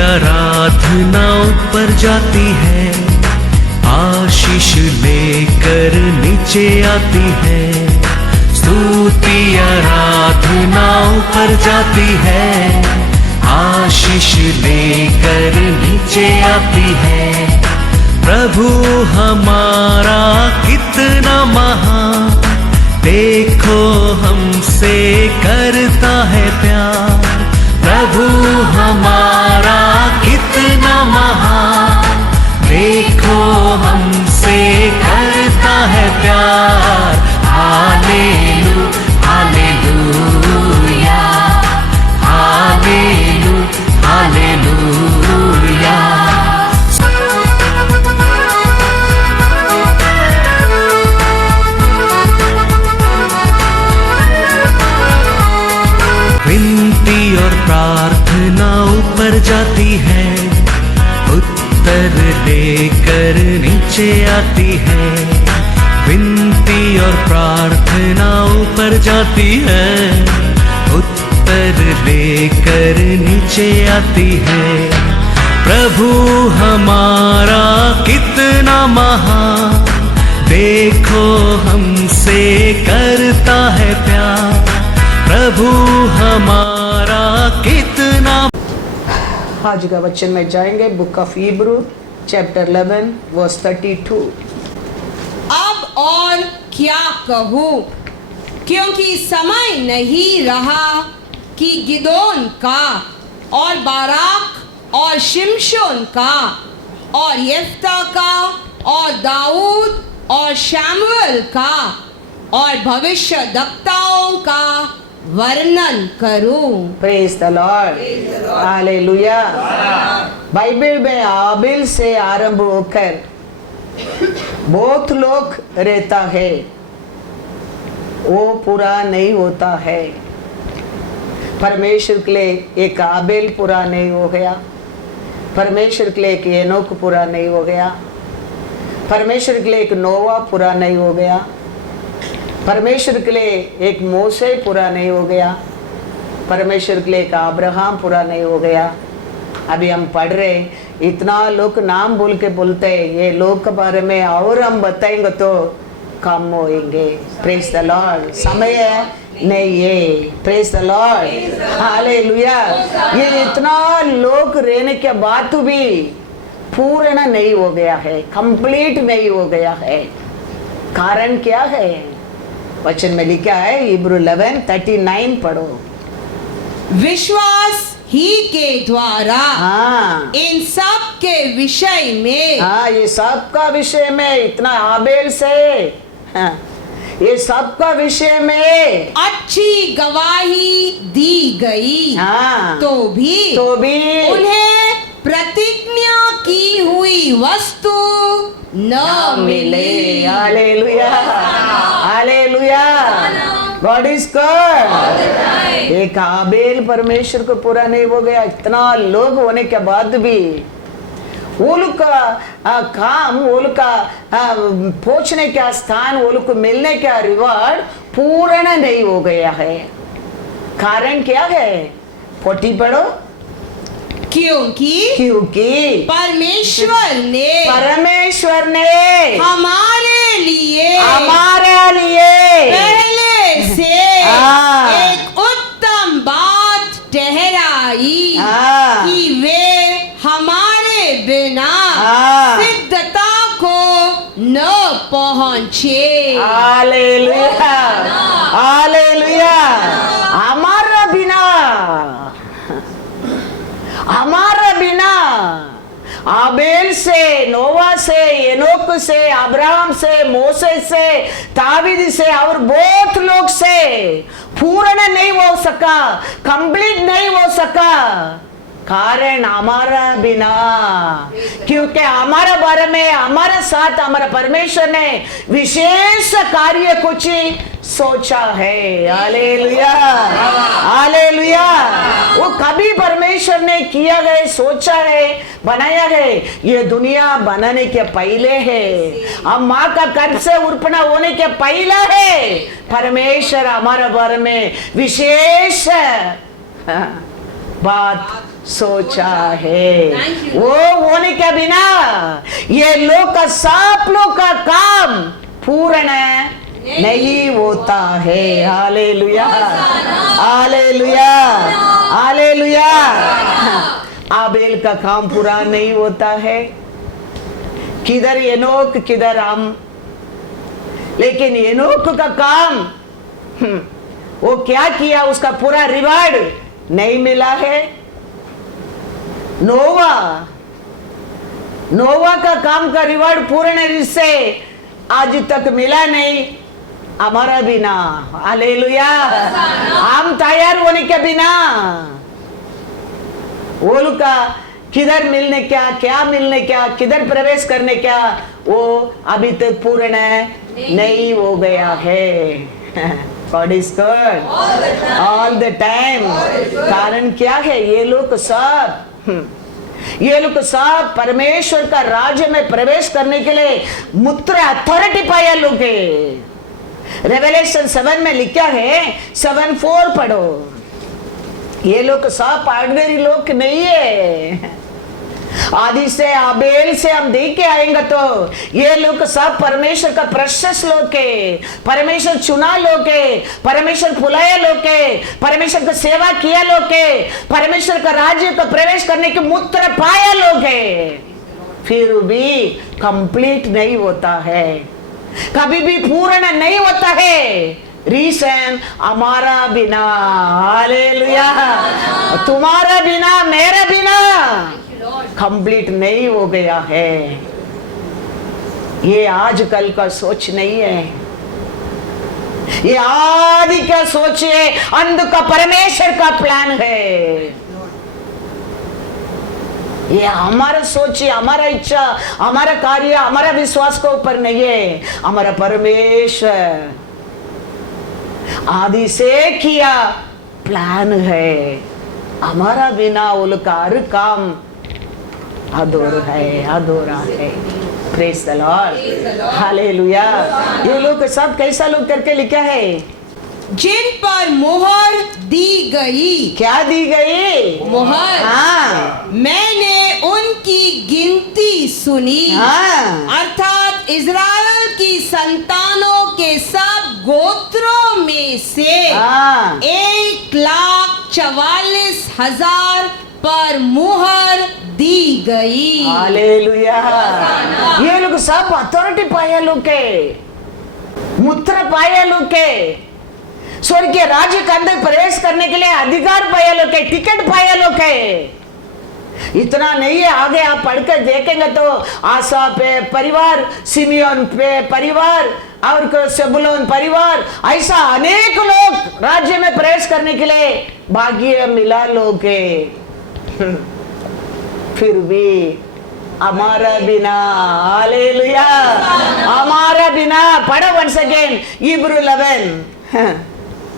आराधना ऊपर जाती है, आशीष लेकर नीचे आती है। स्तुति आराधना ऊपर जाती है, आशीष लेकर नीचे आती है। प्रभु हमारा कितना महान, देखो हमसे करता है प्यार। प्रभु हमारा कितना महान, देखो हमसे करता है प्यार। हालेलू हालेलूया, हालेलू हालेलूया। विनती और प्रार्थना ऊपर जाती है, उत्तर लेकर नीचे आती है। विनती और प्रार्थना ऊपर जाती है, उत्तर लेकर नीचे आती है। प्रभु हमारा कितना महान, देखो हमसे करता है प्यार। प्रभु हमारा कितना। आज का वचन में जाएंगे book of Hebrew chapter 11 verse 32। अब और क्या कहूँ, क्योंकि समय नहीं रहा कि गिदोन का और बाराक और शिमशोन का और यिप्तह का और दाऊद और शमूएल का और भविष्यद्वक्ताओं का वर्णन करूं। Praise the Lord, hallelujah. Bible में आबिल से आरंभ होकर बहुत लोग रहता है, वो पूरा नहीं होता है। परमेश्वर के लिए एक आबिल पूरा नहीं हो गया, परमेश्वर के लिए एक एनोक पूरा नहीं हो गया, परमेश्वर के लिए एक नोवा पूरा नहीं हो गया, परमेश्वर के लिए एक मोसे पूरा नहीं हो गया, परमेश्वर के लिए एक अब्राहम पूरा नहीं हो गया। अभी हम पढ़ रहे, इतना लोग नाम बोल के बोलते हैं, ये लोग के बारे में और हम बताएंगे तो कम होएंगे। Praise the Lord. समय नहीं है। Praise the Lord, hallelujah. ये इतना लोग रहने के बाद भी पूर्ण नहीं हो गया है, कंप्लीट नहीं हो गया है। कारण क्या है? वचन में लिखा है, हिब्रू 11:39 पढ़ो। विश्वास ही के द्वारा इन सब के विषय में, ये सब का विषय में, इतना आबेल से ये सब का विषय में अच्छी गवाही दी गई। तो भी उन्हें प्रतिज्ञा की हुई वस्तु न मिले। Hallelujah, hallelujah. God is God. एक आबेल परमेश्वर को पूरा नहीं हो गया, इतना लोग होने के बाद भी वो लोग का काम, वो लोग का पहुंचने का स्थान, वो लोग को मिलने का रिवार्ड पूर्ण नहीं हो गया है। कारण क्या है? 40 पढ़ो। क्योंकि परमेश्वर ने हमारे लिए पहले से एक उत्तम बात ठहराई कि वे हमारे बिना सिद्धता को न पहुंचे। Hallelujah, hallelujah. हमारा बिना आबेल से, नोवा से, एनोक से, अब्राहम से, मोसे से, दावीद से और बहुत लोग से पूर्ण नहीं हो सका, कंप्लीट नहीं हो सका। कारण हमारा बिना, क्योंकि हमारे बारे में, हमारे साथ हमारा परमेश्वर ने विशेष कार्य कुछ सोचा है। Hallelujah, hallelujah. वो कभी परमेश्वर ने किया गया, सोचा है, बनाया है, ये दुनिया बनाने के पहले है। हम माँ का गर्भ से उत्पन्न होने के पहले है। परमेश्वर हमारे बारे में विशेष बात सोचा है। Thank you. वो होने के बिना ये लोग का सब लोग का काम पूर्ण नहीं होता है। Hallelujah, hallelujah, hallelujah. आबेल का काम पूरा नहीं होता है, किधर एनोक किधर हम, लेकिन एनोक का काम वो क्या किया, उसका पूरा रिवार्ड नहीं मिला है। नोवा का काम का रिवार्ड पूर्ण से आज तक मिला नहीं, हमारा बिना। हालेलुया, हम तैयार होने के बिना वो लोग का किधर मिलने क्या मिलने किधर प्रवेश करने वो अभी तक पूर्ण नहीं हो गया है। God is good all the time। कारण क्या है, ये लोग सब परमेश्वर का राज्य में प्रवेश करने के लिए मुद्र अथॉरिटी पाया लोग है। रेवलेशन 7 में लिखा है, 7:4 पढ़ो। ये लोग सब ऑर्डिनरी लोग नहीं है। आदि से आबेल से हम देख के आएंगे तो ये लोग सब परमेश्वर का प्रशस्त लोग है, परमेश्वर चुना लोग है, परमेश्वर बुलाया लोग है, परमेश्वर का सेवा किया लोग है, परमेश्वर का राज्य का प्रवेश करने की मुद्रा पाया लोग है। फिर भी कंप्लीट नहीं होता है, कभी भी पूर्ण नहीं होता है। रीजन हमारा बिना। हालेलुया, तुम्हारा बिना, मेरा बिना कंप्लीट नहीं हो गया है। ये आजकल का सोच नहीं है, ये आदि का सोच है, अंध का परमेश्वर का प्लान है। ये हमारा सोच है, हमारा इच्छा, हमारा कार्य, हमारा विश्वास के ऊपर नहीं है। हमारा परमेश्वर आदि से किया प्लान है। हमारा बिना वो लोग का हर काम अधूरा है। Praise the Lord, hallelujah. ये लोग सब कैसा लोग करके लिखा है, जिन पर मोहर दी गई। क्या दी गई? मोहर। हाँ, मैंने उनकी गिनती सुनी। हाँ, अर्थात इज़राइल की संतानों के सब गोत्रों में से हाँ, 1,44,000 पर मुहर दी गई। हालेलुया। ये लोग सब अथॉरिटी पाया लोग के, मुद्रा पाया लोग के, स्वर्ग के राज्य के अंदर प्रवेश करने के लिए अधिकार पाया लोग के, टिकट पाया लोग के। इतना नहीं है, आगे आप पढ़कर देखेंगे तो आसा पे परिवार, सिमियोन पे परिवार और सेबुलोन परिवार, ऐसा अनेक लोग राज्य में प्रवेश करने के लिए भाग्य मिला लोग के। फिर भी हमारा बिना, हालेलुया, हमारा बिना। पढ़ो once again Hebrew 11।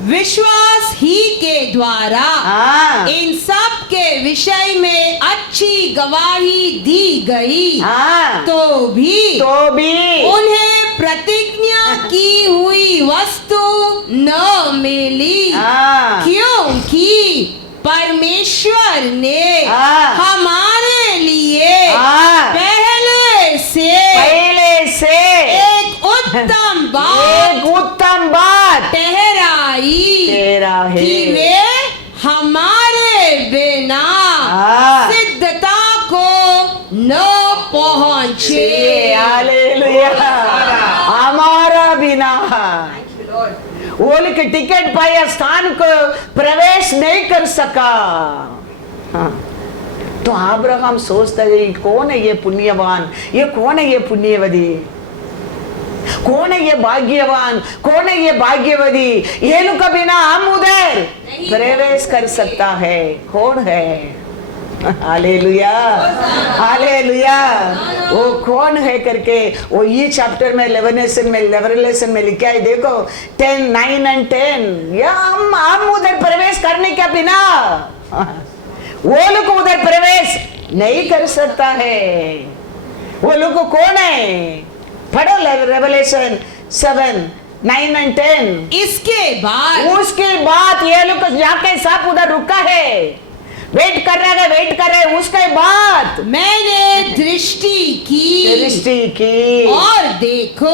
विश्वास ही के द्वारा हाँ, इन सब के विषय में अच्छी गवाही दी गई। हाँ, तो भी उन्हें प्रतिज्ञा की हुई वस्तु न मिली। हाँ, क्योंकि परमेश्वर ने हाँ, हमारे लिए हाँ, पहले से एक उत्तम बात ठहराई है कि वे हमारे बिना हाँ, सिद्धता को न पहुंचे। हालेलुया, हमारा बिना वो लोग टिकट पाया स्थान को प्रवेश नहीं कर सका। हाँ, तो अब्राहम सोचता है कौन है ये पुण्यवान, ये कौन है ये पुण्यवती, कौन है ये भाग्यवान, कौन है ये भाग्यवती, ये लोग का बिना हम उधर प्रवेश कर सकता है, कौन है? Hallelujah, hallelujah. वो कौन है करके वो ये चैप्टर में 11 लेसन में लिखा है, देखो 10, 9 और 10। या हम उधर प्रवेश करने के बिना वो लोग उधर प्रवेश नहीं कर सकता है। वो लोग कौन है? पढ़ो रेवलेशन 7, 9 और 10। उसके बाद ये लोग जाके सब उधर रुका है, वेट कर रहे उसके बाद मैंने दृष्टि की और देखो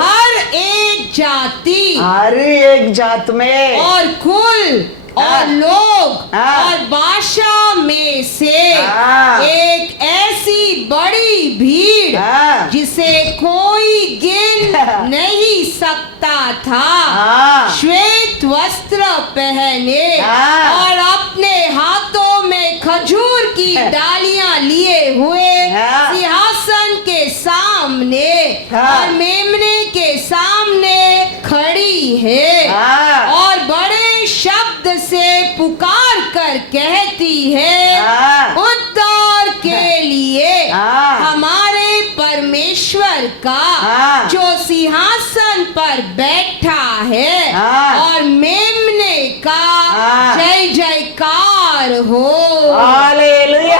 हर एक जाति हर एक जात में और कुल और लोग हाँ। और भाषा में से हाँ। एक ऐसी बड़ी भीड़ हाँ। जिसे कोई गिन नहीं सकता था, हाँ। श्वेत वस्त्र पहने हाँ। और अपने हाथों में खजूर की डालियां लिए हुए हाँ। सिंहासन के सामने हाँ। और मेमने के सामने खड़ी है हाँ। और बड़े शब्द से पुकार कर कहती है, हाँ। उद्धार के लिए हाँ। हमारे परमेश्वर का हाँ। जो सिंहासन पर बैठा है हाँ। और मेमने का हाँ। जय जयकार हो। Hallelujah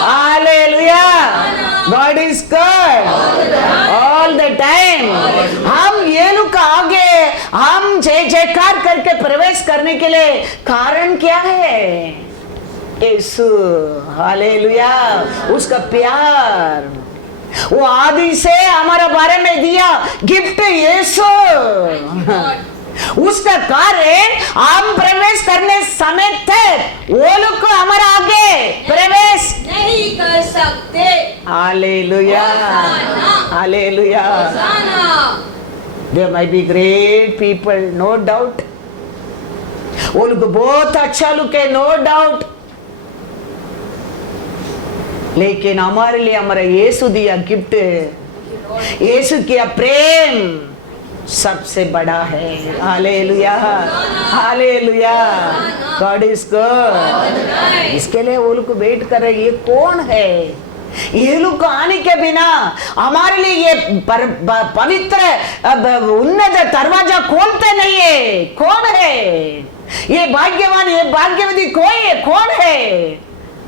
hallelujah God is good all the time. हम ये लोग आगे हम जय जयकार करके प्रवेश करने के लिए कारण क्या है? यीशु हालेलुया, उसका प्यार, वो आदि से हमारे बारे में दिया गिफ्ट यीशु, उसका कारण हम प्रवेश करने समय थे वो लोग को हमारा आगे प्रवेश नहीं कर सकते। Hallelujah hallelujah. There might be great people, no doubt. वो लोग बहुत अच्छा लोग है, no doubt. लेकिन हमारे लिए हमारा यीशु दिया गिफ्ट, यीशु किया प्रेम सबसे बड़ा है। Hallelujah hallelujah God is good. इसके लिए वो लोग वेट कर रहे, ये कौन है? ये लोग आने के बिना हमारे लिए ये पवित्र उन्नत दरवाजा खोलते नहीं है। कौन है ये भाग्यवान, ये भाग्यवती कोई है? कौन है?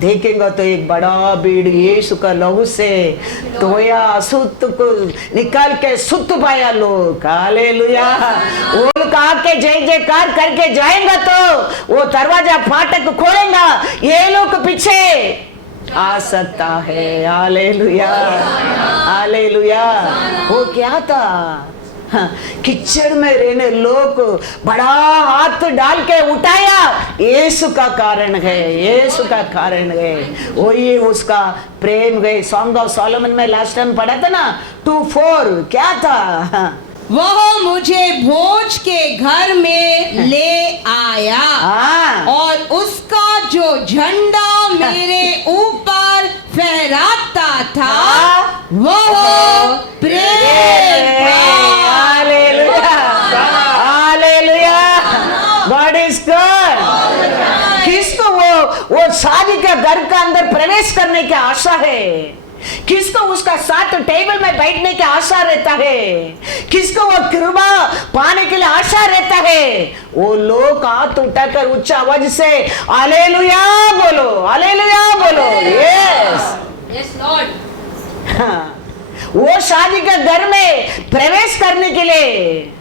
देखेंगे तो एक बड़ा भीड़ यीशु का लहू से धोया सुत को निकाल के सुत पाया लोग। हालेलुया। वो लोग आके जय जयकार करके जाएंगे तो वो दरवाजा फाटक खोलेगा, ये लोग पीछे आ सकता है। Hallelujah hallelujah. वो क्या था? कीचड़ में रहने लोग बड़ा हाथ डाल के उठाया, यीशु का कारण है, यीशु का कारण है। वही उसका प्रेम है। सॉन्ग ऑफ सोलोमन में लास्ट टाइम पढ़ा था ना 2:4, क्या था? वह मुझे भोज के घर में ले आया और उसका जो झंडा मेरे ऊपर फहराता था वह प्रेम था। Hallelujah hallelujah God is good. किसको वो शादी के घर का अंदर प्रवेश करने की आशा है? किसको उसका साथ टेबल में बैठने की आशा रहता है? किसको वो कृपा पाने के लिए आशा रहता है? वो लोग हाथ उठाकर उच्च आवाज से हालेलुया बोलो, हालेलुया बोलो। Yes Lord. वो शादी के घर में प्रवेश करने के लिए,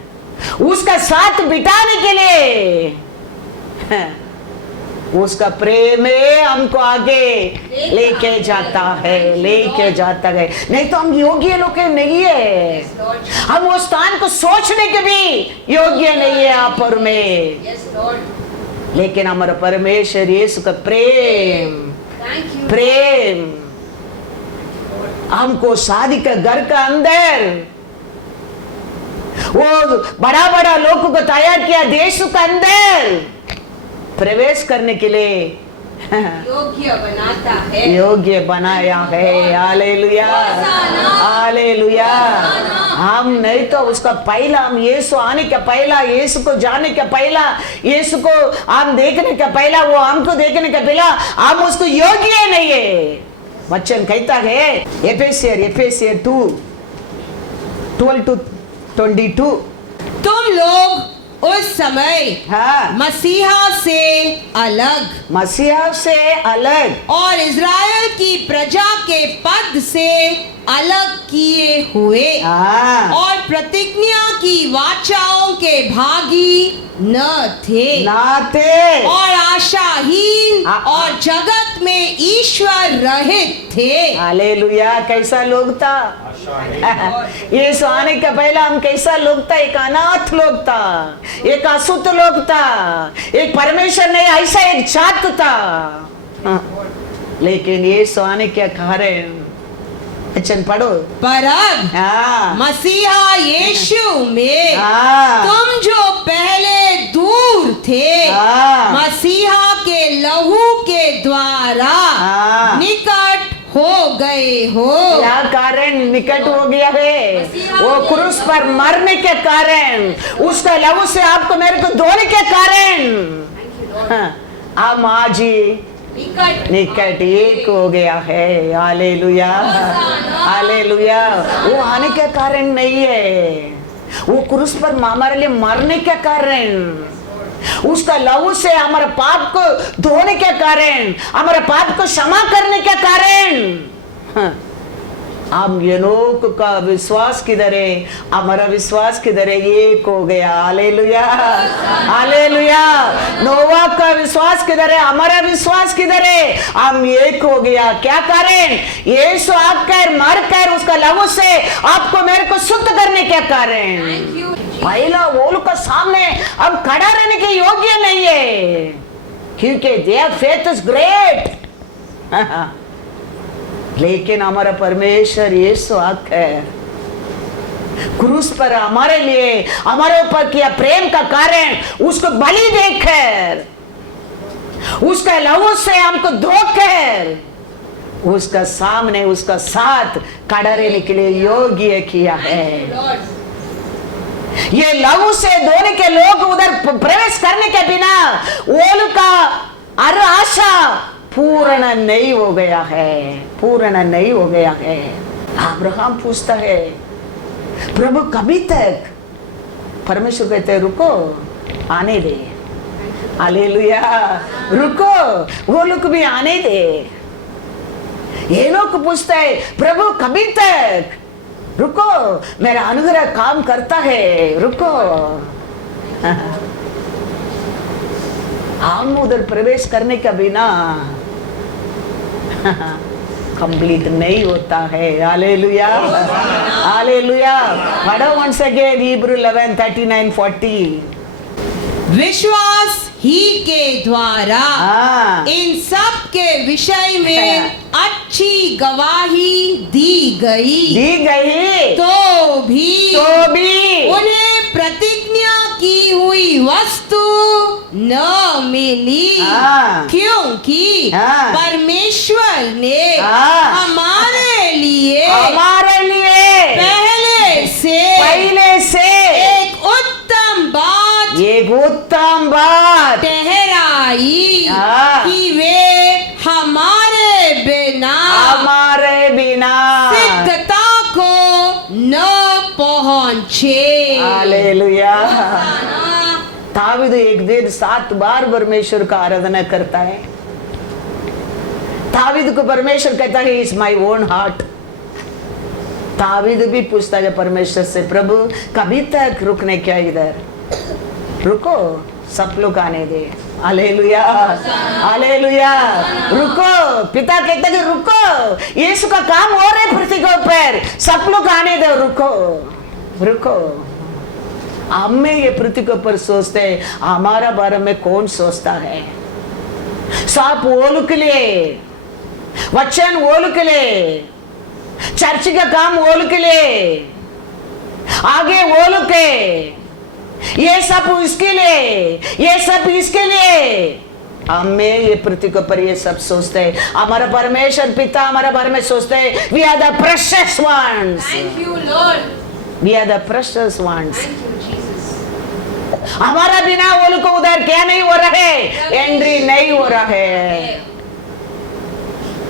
उसका साथ बिताने के लिए उसका प्रेम हमको आगे लेके जाता है, लेके जाता है। नहीं तो हम योग्य लोग नहीं है, हम वो स्थान को सोचने के भी योग्य नहीं है आप और में। लेकिन हमारा परमेश्वर यीशु का प्रेम प्रेम हमको शादी का घर का अंदर वो बड़ा बड़ा लोगों को तैयार किया देश का अंदर प्रवेश करने के लिए योग्य बनाता है, योग्य बनाया है। Hallelujah hallelujah. हम नहीं तो उसका पहला, हम यीशु आने का पहला, यीशु को जाने का पहला, यीशु को हम देखने का पहला, वो हमको देखने का पहला हम उसको योग्य नहीं है। वचन कहता है एफेसियर 2:12-22 तुम लोग उस समय मसीहा से अलग और इज़राइल की प्रजा के पद से अलग किए हुए और प्रतिज्ञा की वाचाओं के भागी न थे और आशा ही और जगत में ईश्वर रहित थे। हालेलुया। कैसा लोग था यीशु आने का पहला हम कैसा लोग था? एक अनाथ लोग था, एक अशुद्ध लोग था, एक परमेश्वर नहीं ऐसा एक जात था। लेकिन यीशु आने के कारण वचन पढ़ो। पर अब मसीहा यीशु में तुम जो पहले दूर थे मसीहा के लहू के द्वारा निकट हो गए हो। क्या कारण निकट हो गया है? वो क्रूस पर मरने के कारण, उसका लहू से आपको मेरे को धोने के कारण हम आज ही निकट एक हो गया है। Hallelujah, hallelujah. वो आने के कारण नहीं है, वो क्रूस पर हमारे लिए मरने के कारण, उसका लहू से हमारे पाप को धोने के कारण, हमारे पाप को क्षमा करने के कारण हम एनोक का विश्वास किधर है? हमारा विश्वास किधर है? एक हो गया। Hallelujah, hallelujah. नोवा का विश्वास किधर है? हमारा विश्वास किधर है? हम एक हो गया। क्या कारण? यीशु आकर मरकर उसका लहू से आपको मेरे को शुद्ध करने के कारण। पहला वोल का सामने अब खड़ा रहने के योग्य नहीं है, क्योंकि देयर फेथ इज ग्रेट। लेकिन हमारा परमेश्वर यीशु आकर क्रूस पर हमारे लिए, हमारे ऊपर किया प्रेम का कारण, उसको बलि देकर, उसका लहू से हमको धोकर, उसका सामने, उसका साथ खड़ा रहने के लिए योग्य किया है। ये लहू से धोने के लोग उधर प्रवेश करने के बिना ओल का हर आशा पूर्ण नहीं हो गया है, पूर्ण नहीं हो गया है। अब्राहम पूछता है, प्रभु कभी तक? परमेश्वर कहते हैं, रुको, आने दे। हालेलुया, रुको, वो लोग भी आने दे। ये लोग पूछता है, प्रभु कभी तक? रुको, मेरा अनुग्रह काम करता है, रुको। हम उधर प्रवेश करने के बिना कंप्लीट नहीं होता है। Hallelujah, hallelujah. पढ़ो once again Hebrew 11:39-40। विश्वास ही के द्वारा इन सब के विषय में अच्छी गवाही दी गई, तो भी उन्हें प्रतिज्ञा की हुई वस्तु न मिली, क्योंकि परमेश्वर ने हमारे लिए पहले से एक उत्तम बात ठहराई कि वे हमारे बिना सिद्धता को न पहुंचे। हालेलुया। दावीद एक दिन 7 बार परमेश्वर का आराधना करता है। दावीद को परमेश्वर कहता है, is my own heart. David भी पूछता है परमेश्वर से, प्रभु कभी तक रुकने क्या इधर? रुको, सब लोग आने दे। Hallelujah, hallelujah. रुको, पिता कहता है रुको, यीशु का काम हो रहा है पृथ्वी के ऊपर, सब लोग आने दो, रुको, रुको। हमें ये पृथ्वी के ऊपर सोचते हैं, हमारा बारे में कौन सोचता है? साप ओलू के लिए, वचन ओलू के लिए, चर्च का काम ओलू के लिए, आगे ओलू के, ये सब इसके लिए, ये सब इसके लिए। हमें ये पृथ्वी के ऊपर ये सब सोचते हैं। हमारा परमेश्वर पिता हमारे बारे में सोचते हैं, we are the precious ones. Thank you, Lord. We are the precious ones. हमारा बिना वो लोग को उधर क्या नहीं हो रहा है? एंट्री नहीं हो रहा है।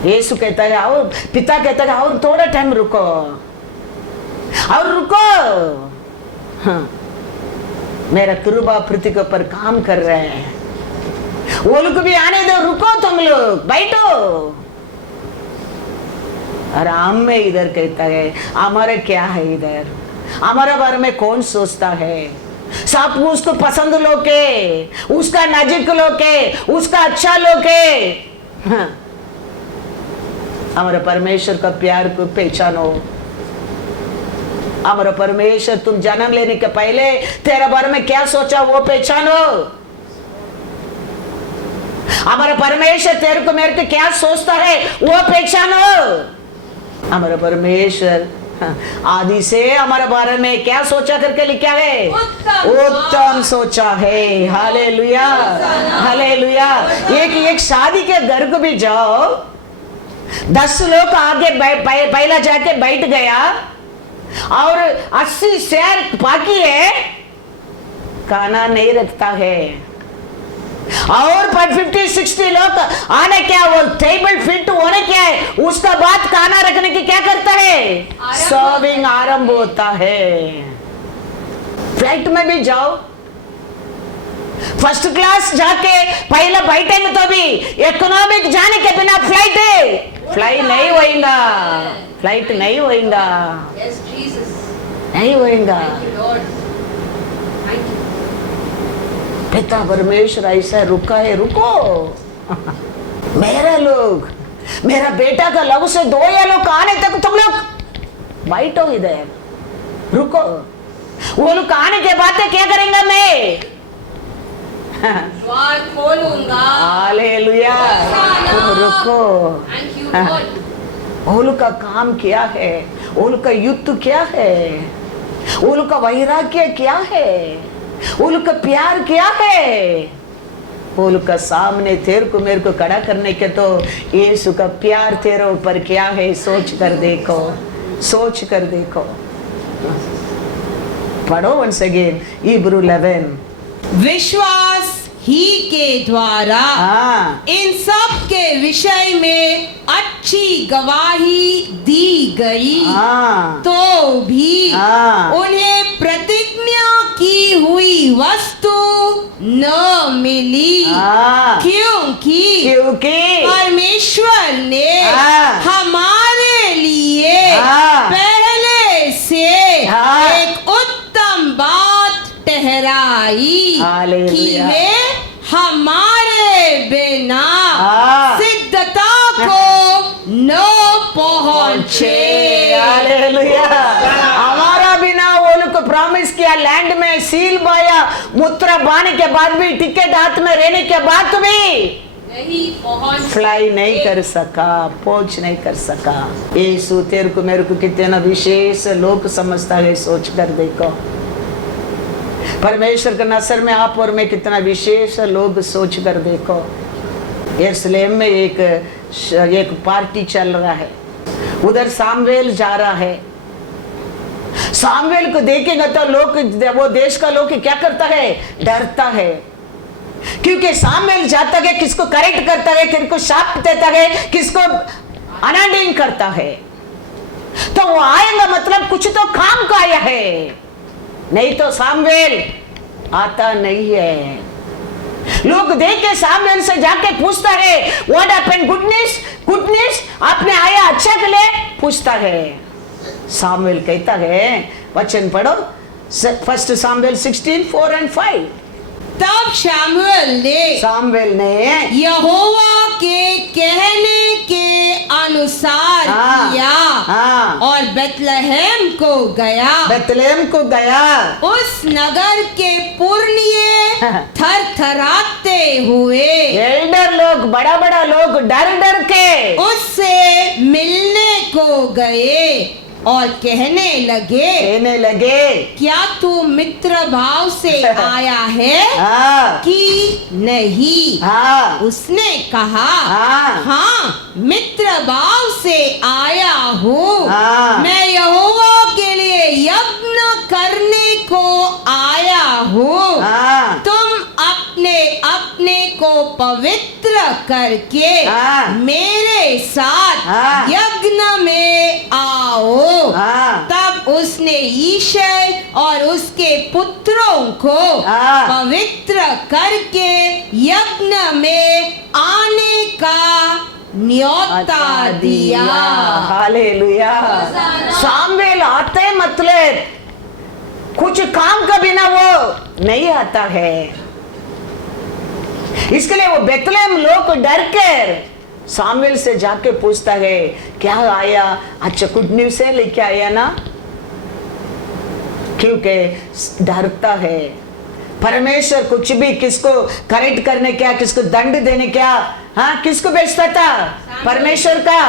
यीशु कहता है, और पिता कहता है, और थोड़ा टाइम रुको, और रुको। हाँ, मेरा कृपा पृथ्वी के ऊपर काम कर रहे हैं, वो लोग भी आने दो, रुको, तुम लोग बैठो। और हम में इधर कहता है, हमारे क्या है इधर? हमारे बारे में कौन सोचता है? सब उसको पसंद लोके, उसका नजीक लोके, उसका अच्छा लोके। हाँ। हमारे परमेश्वर का प्यार को पहचानो। हमारा परमेश्वर तुम जन्म लेने के पहले तेरे बारे में क्या सोचा वो पहचानो। हमारा परमेश्वर तेरे को मेरे को क्या सोचता है वो पहचानो। हमारा परमेश्वर आदि से हमारे बारे में क्या सोचा करके लिखा है? उत्तम सोचा है। Hallelujah, hallelujah. एक शादी के घर को भी जाओ, 10 लोग आगे पहला जाके बैठ गया और 80 शेर बाकी है, खाना नहीं रखता है। और 50-60 लोग आने क्या, वो टेबल फिट होने क्या है, उसका बाद खाना रखने की क्या करता है? सर्विंग आरंभ होता है। फ्लाइट में भी जाओ, फर्स्ट क्लास जाके पहले बैठेंगे तो भी इकोनॉमिक जाने के बिना फ्लाइट नहीं होएगा, फ्लाइट नहीं होएगा, नहीं होएगा। पिता परमेश्वर ऐसा रुका है, रुको। मेरा लोग, मेरा बेटा का लव से 2 या लोग आने तक तुम लोग बैठो इधर, रुको। वो लोग आने के बाद क्या करेंगे? मैं द्वार खोलूंगा। हालेलुया। तुम रुको। वो लोग का काम क्या है, वो लोग का युद्ध क्या है, वो लोग का वैराग्य क्या है, वो लोग का प्यार क्या है। वो लोग का सामने तेरे को मेरे को खड़ा करने के तो यीशु का प्यार तेरे ऊपर क्या है, सोच कर देखो, सोच कर देखो। पढ़ो once again Hebrew 11। विश्वास ही के द्वारा इन सब के विषय में अच्छी गवाही दी गई, तो भी उन्हें प्रतिज्ञा की हुई वस्तु न मिली, क्योंकि परमेश्वर ने हमारे लिए पहले से एक उत्तम बात ठहराई कि वे हमारे बिना सिद्धता को न पहुंचे। हालेलुया। हमारा बिना वो लोग को प्रॉमिस किया, लैंड में सील बाया, मुद्रा बाने के बाद भी, टिकट हाथ में रहने के बाद भी फ्लाई नहीं कर सका, पहुंच नहीं कर सका। यीशु तेरे को मेरे को कितना विशेष लोग समझता है, सोच कर देखो। परमेश्वर के नजर में आप और मैं कितना विशेष लोग, सोच कर देखो। यरूशलेम में एक पार्टी चल रहा है, उधर सामुएल जा रहा है। सामुएल को देखेगा तो लोग, वो देश का लोग क्या करता है? डरता है, क्योंकि सामुएल जाता है, किसको करेक्ट करता है, किसको शाप देता है, किसको अनाडिंग करता है। तो वो आएगा मतलब कुछ तो काम का आया है, नहीं तो सामुएल आता नहीं है। लोग देख के सामुएल से जाके पूछता है, व्हाट हैपेंड? गुडनेस, गुडनेस आपने आया अच्छा के लिए पूछता है। सामुएल कहता है, वचन पढ़ो, 1 सामुएल 16:4 and 5। तब सामुएल ने यहोवा के कहने के अनुसार किया और बेतलहम को गया। उस नगर के पुरनिये थरथराते हुए, एल्डर लोग, बड़ा बड़ा लोग डर के उससे मिलने को गए और कहने लगे, क्या तू मित्र भाव से आया है कि नहीं? उसने कहा, हाँ मित्र भाव से आया हूँ, मैं यहोवा के लिए यज्ञ करने को आया हूँ। तुम अपने अपने को पवित्र करके मेरे साथ यज्ञ में आओ। तब उसने यिशै और उसके पुत्रों को पवित्र करके यज्ञ में आने का न्योता दिया। हालेलुया। सामुएल आते मतलब कुछ काम का बिना वो नहीं आता है। इसके लिए वो बेतलेहम लोग डर कर सामुएल से जाके पूछता है, क्या आया? अच्छा गुड न्यूज़ है लेके आया ना? क्योंकि डरता है। परमेश्वर कुछ भी किसको करेक्ट करने क्या, किसको दंड देने क्या, हाँ किसको बेचता था? परमेश्वर का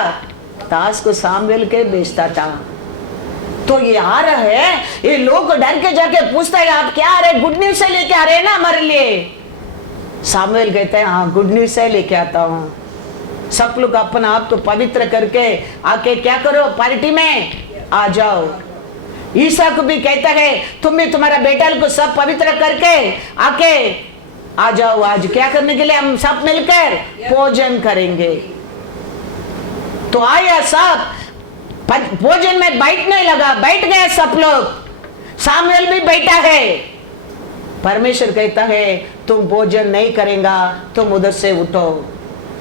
दास को सामुएल के बेचता था। तो ये आ रहा है, ये लोग डर के जाके पूछता है, आप क्या आ रहे? गुड न्यूज़ से लेके आ रहे हैं ना हमारे लिए? सामुएल कहते हैं, हाँ गुड न्यूज़ से लेके आता हूँ। सब लोग अपना आप को पवित्र करके आके क्या करो, पार्टी में आ जाओ। ईसा को भी कहता है, तुम भी तुम्हारा बेटा को सब पवित्र करके आके आ जाओ। आज क्या करने के लिए? हम सब मिलकर भोजन करेंगे। तो आया सब, भोजन में बैठने लगा, बैठ गए सब लोग। सामुएल भी बैठा है। परमेश्वर कहता है, तुम भोजन नहीं करेगा, तुम उधर से उठो।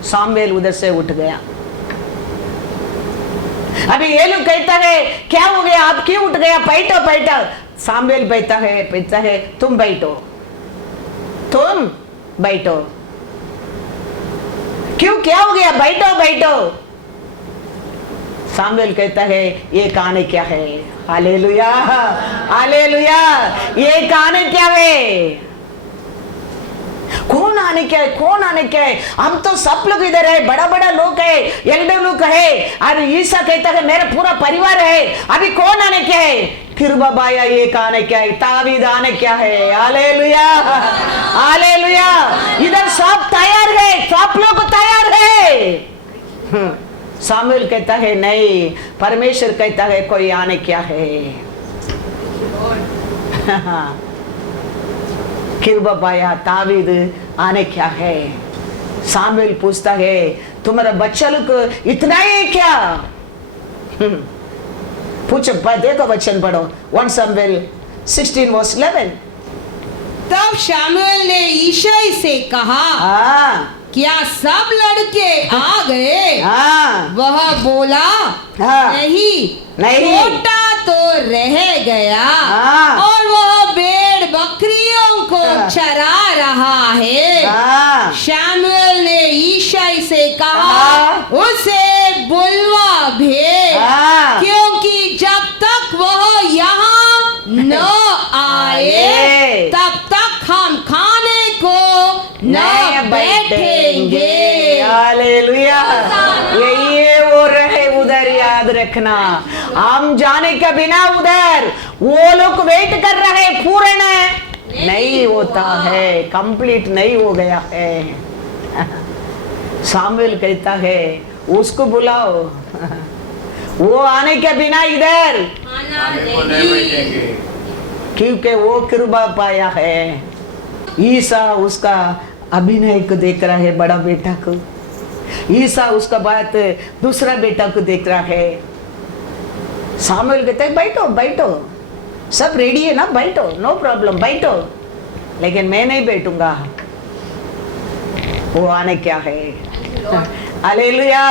सामुएल उधर से उठ गया। अभी ये लोग कहता है, क्या हो गया, आप क्यों उठ गया? बैठो बैठो। सामुएल बैठता है, तुम बैठो, तुम बैठो। क्यों, क्या हो गया? बैठो बैठो। सामुएल कहता है, ये कहानी क्या है? Hallelujah hallelujah. ये कहानी क्या है? कौन आने क्या है? कौन आने क्या है? हम तो सब लोग इधर है, बड़ा बड़ा लोग है, एल्डर लोग है। और ईसा कहता है, मेरा पूरा परिवार है। अभी कौन आने क्या है? फिर बाबा ये आने क्या है? तावीद आने क्या है? Hallelujah hallelujah. इधर सब तैयार है, सब लोग तैयार है। सामुएल कहता है, नहीं। परमेश्वर कहता है, कोई आने क्या है? किरबाबाया तावीद आने क्या है? सामुएल पूछता है, तुम्हारा बच्चा लोग इतना ही क्या? पूछो, देखो वचन पढ़ो, 1 Samuel 16:11। तब शामुएल ने यिशै से कहा, क्या सब लड़के आ गए? वह बोला, नहीं, छोटा तो रह गया और वह भेड़ बकरियों को चरा रहा है। शामुएल ने यिशै से कहा, उसे बुलवा भेज, क्योंकि जब तक वह यहाँ न आए तब तक हम खाने को न बैठेंगे। हालेलुया। यही वो रहे उधर, याद रखना। हम जाने के बिना उधर वो लोग वेट कर रहे, पूर्ण नहीं होता है, कंप्लीट नहीं हो गया है। सामुएल कहता है, उसको बुलाओ, वो आने के बिना इधर क्योंकि वो कृपा पाया है। ईसा उसका अभिनय को देख रहा है, बड़ा बेटा को। ईसा उसका बात दूसरा बेटा को देख रहा है। सामुएल कहता है, बैठो बैठो, सब रेडी है ना, बैठो, नो प्रॉब्लम, बैठो। लेकिन मैं नहीं बैठूंगा, वो आने क्या है? हालेलुया।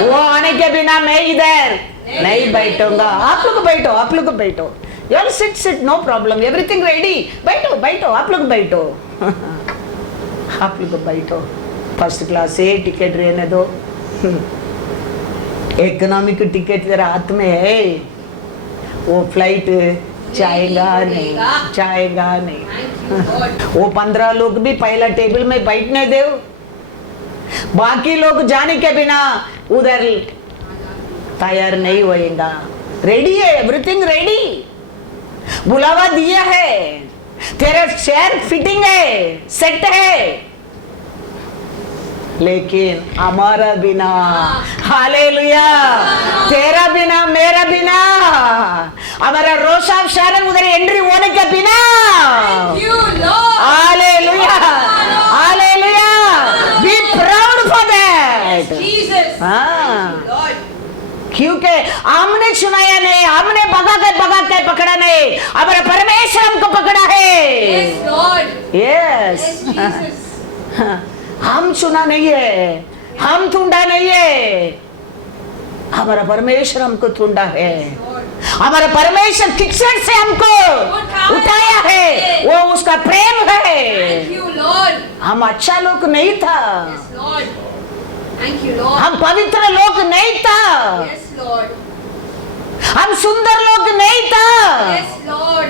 वो आने के बिना मैं इधर नहीं बैठूंगा। आप लोग बैठो, आप लोग बैठो, यार sit sit, no problem, everything ready, बैठो बैठो, आप लोग बैठो। आप लोग बैठो, फर्स्ट क्लास से टिकट रहने दो। इकोनॉमिक टिकट तेरा हाथ में है, वो फ्लाइट जाएगा नहीं, जाएगा नहीं। वो 15 लोग भी पहला टेबल में बैठने दो, बाकी लोग जाने के बिना उधर तैयार नहीं होएगा। रेडी है, एवरीथिंग रेडी, बुलावा दिया है, तेरा चेयर फिटिंग है, सेट है। लेकिन हमारा बिना, हालेलुया, तेरा बिना, मेरा बिना, हमारा रोश ऑफ शारन उधर एंट्री होने के बिना, hallelujah hallelujah, be proud for that. क्योंकि हमने सुनाया नहीं, हमने भगा के पकड़ा नहीं, हमारा परमेश्वर हमको पकड़ा है। यस, हम सुना नहीं है, हम ढूंढा नहीं है, हमारा परमेश्वर हमको ढूंढा है। हमारा परमेश्वर कीचड़ से हमको उठाया है, वो उसका प्रेम है। Thank you, Lord. हम अच्छा लोग नहीं था, Yes, Lord. Thank you, Lord. हम पवित्र लोग नहीं था, Yes, Lord. हम सुंदर लोग नहीं था, Yes, Lord.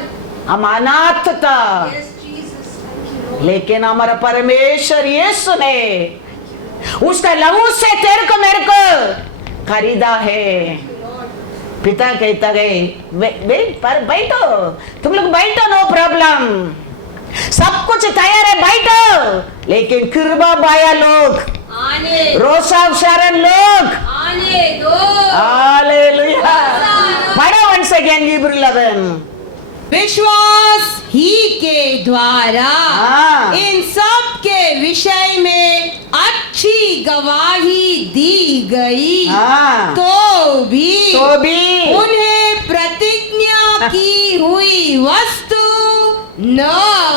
हम अनाथ था। Yes, Jesus. Thank you, Lord. लेकिन हमारा परमेश्वर यीशु ने उसका लहू से तेरे को मेरे को खरीदा है। Thank you, Lord. पिता कहता गए पर बैठो, तुम लोग बैठो, नो प्रॉब्लम, सब कुछ तैयार है, बैठो। लेकिन कृपा बाया लोग, आने रोसा शरण लोग, आने दो। हालेलुया। पढ़ो once again Hebrew 11। विश्वास ही के द्वारा हाँ। इन सब के विषय में अच्छी गवाही दी गई, हाँ। तो भी उन्हें प्रतिज्ञा की हुई वस्तु न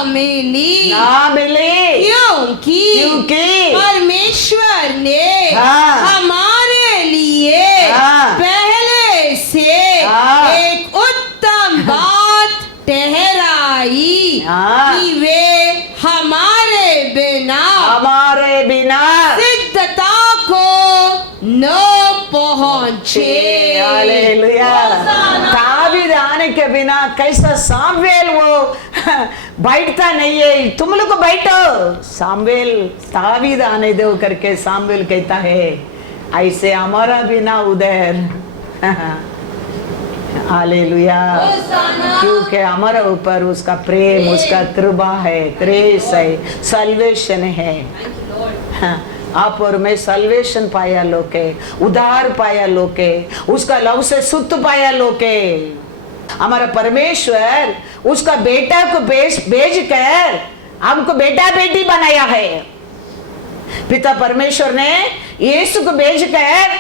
मिली, क्योंकि परमेश्वर ने हाँ। हमारे लिए हाँ। पहले से हाँ। एक उत्तम बात ठहराई हाँ। कि वे हमारे बिना सिद्धता को न पहुंचे। हालेलुया। दावीद आने के बिना कैसा सामुएल वो बैठता नहीं है, तुम लोग बैठो, सामुएल दावीद आने दो करके सामुएल कहता है, ऐसे हमारा बिना उधर। हालेलुया। क्योंकि हमारे ऊपर उसका प्रेम, उसका कृपा है, ग्रेस है, सल्वेशन है। हाँ, आप और मैं सल्वेशन पाया लोके, उद्धार पाया लोके, उसका लव से सुत पाया लोके। हमारा परमेश्वर उसका बेटा को भेज कर हमको बेटा बेटी बनाया है। पिता परमेश्वर ने यीशु को भेज कर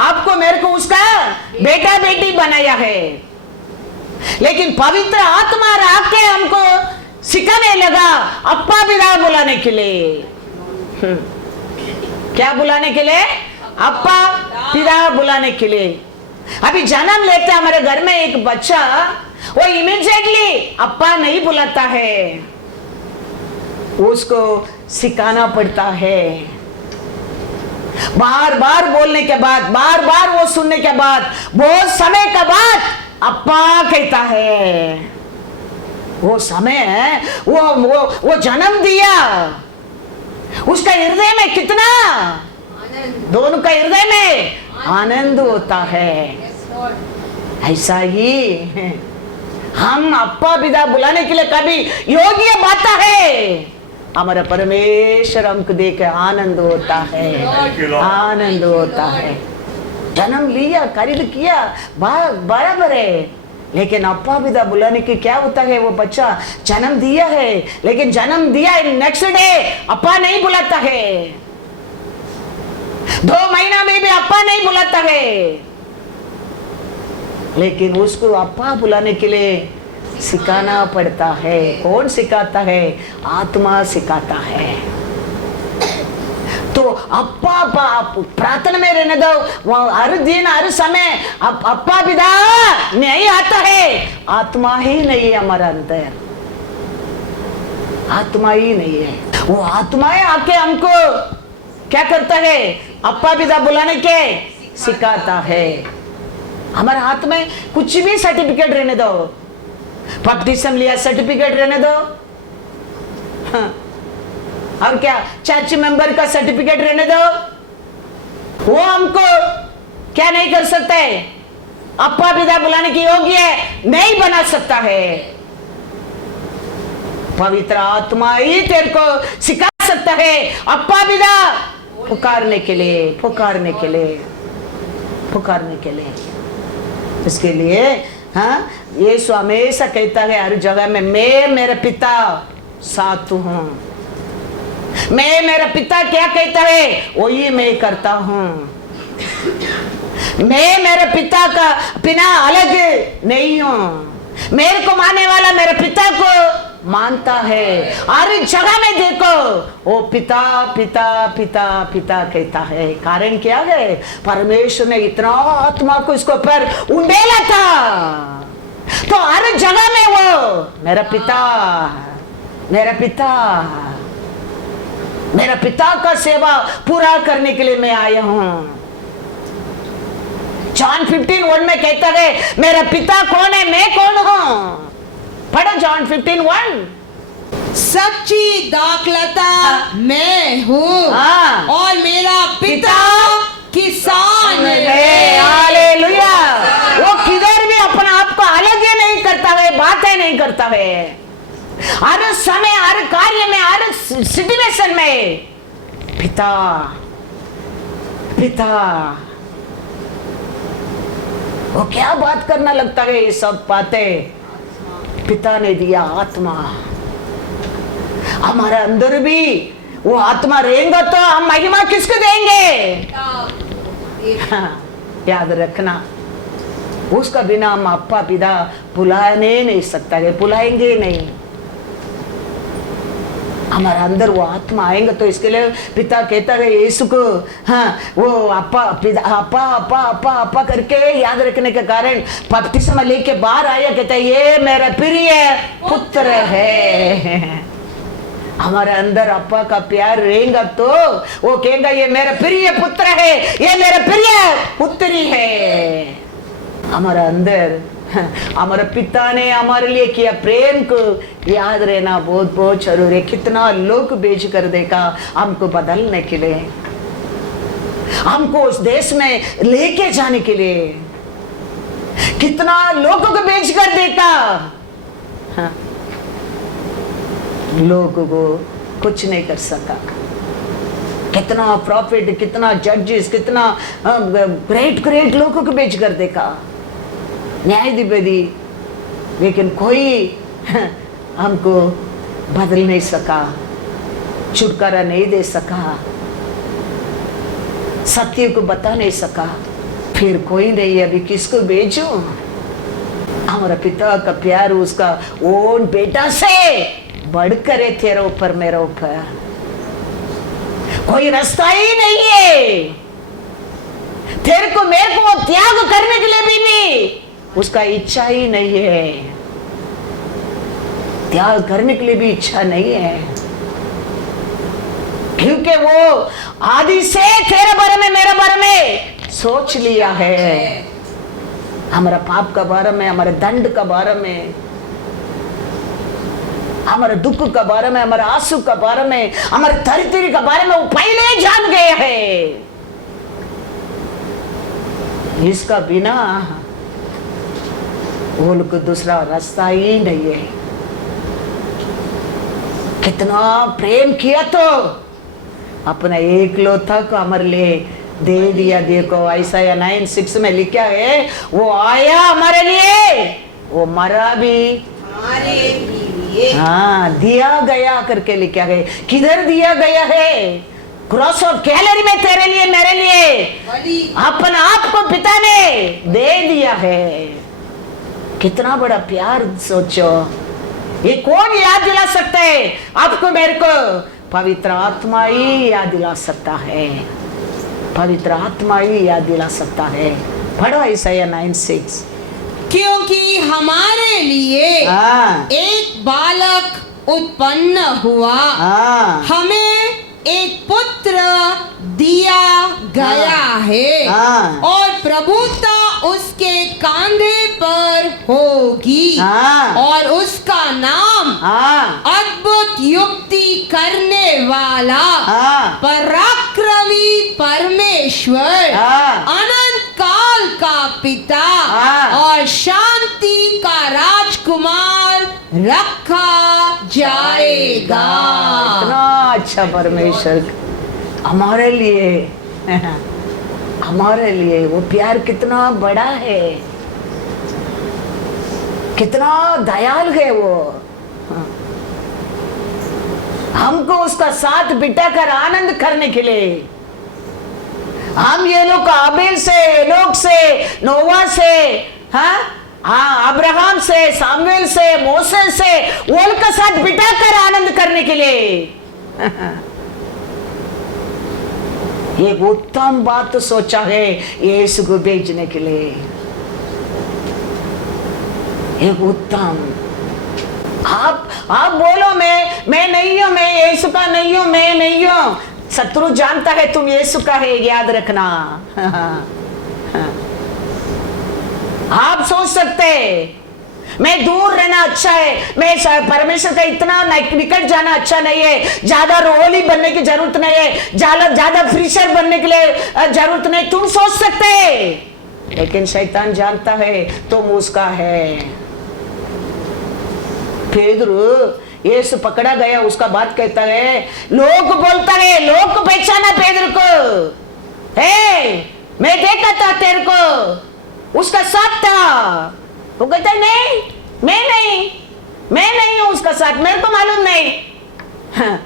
आपको मेरे को उसका बेटा बेटी बनाया है। लेकिन पवित्र आत्मा आके हमको सिखाने लगा अप्पा पिता बुलाने के लिए। क्या बुलाने के लिए? अप्पा पिता बुलाने के लिए। अभी जन्म लेते हमारे घर में एक बच्चा, वो इमीडिएटली अप्पा नहीं बुलाता है, उसको सिखाना पड़ता है। बार बार बोलने के बाद, बार बार वो सुनने के बाद, बहुत समय के बाद अप्पा कहता है। वो समय है, वो जन्म दिया, उसका हृदय में कितना, दोनों का हृदय में आनंद होता है। ऐसा ही हम अप्पा पिता बुलाने के लिए कभी योग्य बात है, हमारा परमेश्वर हमको देख आनंद होता है, आनंद होता है। जन्म लिया, खरीद किया, बराबर है, लेकिन अप्पा पिता बुलाने की क्या होता है? वो बच्चा जन्म दिया है, लेकिन जन्म दिया नेक्स्ट डे अप्पा नहीं बुलाता है, 2 महीना में भी अप्पा नहीं बुलाता है। लेकिन उसको अप्पा बुलाने के लिए सिखाना पड़ता है। कौन सिखाता है? आत्मा सिखाता है। तो अप्पा प्रार्थना में रहने दो, वह हर दिन हर समय अप्पा पिता नहीं आता है, आत्मा ही नहीं है हमारा अंदर, आत्मा ही नहीं है। वो आत्माएं आके हमको क्या करता है? अप्पा पिता बुलाने के सिखाता है। हमारे हाथ में कुछ भी सर्टिफिकेट रहने दो, बपटिस्म लिया सर्टिफिकेट रहने दो, हाँ। और क्या चर्च मेंबर का सर्टिफिकेट रहने दो, वो हमको क्या नहीं कर सकता है? अप्पा पिता बुलाने की योग्य नहीं बना सकता है। पवित्र आत्मा ही तेरे को सिखा सकता है अप्पा पिता पुकारने के लिए, पुकारने के लिए, पुकारने के लिए। इसके लिए हाँ, यीशु हमेशा कहता है हर जगह में, मैं मेरे पिता साथ हूं। मैं मेरा पिता क्या कहता है वही मैं करता हूं। मैं मेरे पिता का बिना अलग नहीं हूं। मेरे को मानने वाला मेरे पिता को मानता है। हर जगह में देखो वो पिता पिता पिता पिता कहता है। कारण क्या है? परमेश्वर ने इतना आत्मा को इसको पर उंडेला था, तो हर जगह में वो मेरा पिता, मेरा पिता, मेरा पिता का सेवा पूरा करने के लिए मैं आया हूं। जॉन 15:1 में कहता है मेरा पिता कौन है, मैं कौन हूं। पढ़ो जॉन 15:1। सच्ची दाखलता मैं हूँ हाँ। और मेरा पिता किसान है। हालेलुया। वो किधर भी अपने आप को अलग ही नहीं करता है, बातें नहीं करता है। हर समय, हर कार्य में, हर सिचुएशन में पिता पिता। वो क्या बात करना लगता है? ये सब बातें पिता ने दिया आत्मा। हमारे अंदर भी वो आत्मा रहेगा तो हम महिमा किसको देंगे? हाँ, याद रखना, उसका बिना हम अप्पा पिता बुलाने नहीं सकता है, बुलाएंगे नहीं। हमारे अंदर वो आत्मा आएंगे तो इसके लिए पिता कहता है यीशु को, हाँ, वो अप्पा पिता अप्पा अप्पा अप्पा अप्पा करके याद रखने के कारण बपतिस्मा लेके बाहर आया, कहता है ये मेरा प्रिय पुत्र है। हमारे अंदर अप्पा का प्यार रहेगा तो वो कहेगा ये मेरा प्रिय पुत्र है, ये मेरा प्रिय पुत्री है। हमारे अंदर हमारे पिता ने हमारे लिए किया प्रेम को याद रहना बहुत बहुत जरूरी है। कितना लोग भेज कर देखा हमको बदलने के लिए, हमको उस देश में लेके जाने के लिए, कितना लोगों को भेज कर देखा। हाँ, लोगों को कुछ नहीं कर सका। कितना प्रॉफिट, कितना जजेस, कितना ग्रेट ग्रेट लोगों को भेज कर देखा, न्यायाधिपति, लेकिन कोई हमको बदल नहीं सका, छुटकारा नहीं दे सका, सत्य को बता नहीं सका। फिर कोई नहीं, अभी किसको भेजूं? हमारा पिता का प्यार उसका ओन बेटा से बढ़कर है तेरे ऊपर, मेरे ऊपर। कोई रास्ता ही नहीं है तेरे को मेरे को त्याग करने के लिए भी नहीं, उसका इच्छा ही नहीं है, त्याग करने के लिए भी इच्छा नहीं है, क्योंकि वो आदि से तेरे बारे में, मेरे बारे में सोच लिया है। हमारा पाप का बारे में, हमारे दंड का बारे में, हमारे दुख का बारे में, हमारे आंसू का बारे में, हमारे दरिद्री का बारे में वो पहले जान गए हैं। इसका बिना वो लोग को दूसरा रास्ता ही नहीं है। कितना प्रेम किया तो अपना एकलौता को हमारे लिए दे दिया। देखो आयसाया 9:6 में लिखा है वो आया हमारे लिए, वो मरा भी हमारे लिए। हाँ, दिया गया करके लिखा गया। किधर दिया गया है? क्रॉस ऑफ कैलरी में तेरे लिए, मेरे लिए अपना आप को पिता ने दे दिया है। कितना बड़ा प्यार सोचो। ये कौन याद दिला सकता है आपको, मेरे को? पवित्र आत्मा ही याद दिला सकता है, पवित्र आत्मा ही याद दिला सकता है। पढ़ो आयसाया 9:6। क्योंकि हमारे लिए एक बालक उत्पन्न हुआ, हमें एक पुत्र दिया गया है, और प्रभुता उसके कांधे पर होगी, और उसका नाम अद्भुत युक्ति करने वाला, पराक्रमी परमेश्वर, अनंत काल का पिता और शांति का राजकुमार रखा जाएगा। इतना अच्छा परमेश्वर हमारे लिए, हमारे लिए वो प्यार कितना बड़ा है, कितना दयालु है वो। हमको उसका साथ बिठा कर आनंद करने के लिए, हम ये लोग आबेल से, एनोक से, नोवा से, हाँ, हाँ, अब्राहम से, सामुएल से, मोसे से वोल का साथ बिठाकर आनंद करने के लिए एक उत्तम बात तो सोचा है यीशु को भेजने के लिए। एक उत्तम, आप बोलो मैं नहीं हूं, मैं यीशु का नहीं हूं, मैं नहीं हूं। शत्रु जानता है तुम यीशु का है, याद रखना। आप सोच सकते मैं दूर रहना अच्छा है, मैं परमेश्वर का इतना निकट जाना अच्छा नहीं है, ज्यादा रोली बनने की जरूरत नहीं है, ज्यादा फ्रीशर बनने के लिए जरूरत नहीं, तुम सोच सकते। लेकिन शैतान जानता है तुम उसका है। पेदरू यीशु पकड़ा गया, उसका बात कहता है, लोग बोलता है, लोग को पहचाना पेदरू को, हे मैं देखा था तेरे को, उसका साथ था। वो कहता है नहीं, मैं नहीं हूं उसका साथ, मेरे को मालूम नहीं। हाँ,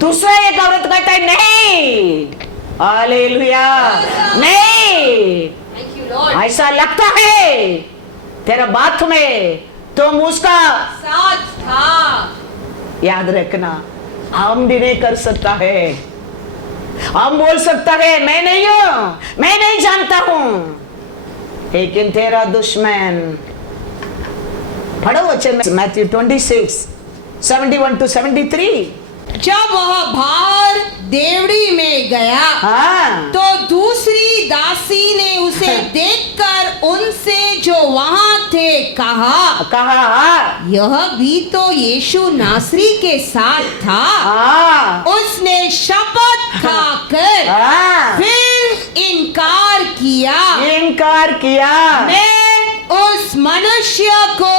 दूसरा एक औरत कहता है नहीं, हालेलुया, नहीं, ऐसा लगता है तेरा बात में तुम उसका साथ था। याद रखना, हम भी नहीं कर सकता है, हम बोल सकता है मैं नहीं हूं, मैं नहीं जानता हूं, लेकिन तेरा दुश्मन, पढ़ो वचन में मैथ्यू 26 71 to 73। जब वह बाहर देवड़ी में गया, हाँ, तो दूसरी दासी ने उसे देखकर उनसे जो वहां थे कहा, यह भी तो यीशु नासरी के साथ था। हाँ, उसने शपथ खाकर हाँ, फिर इनकार किया, मैं उस मनुष्य को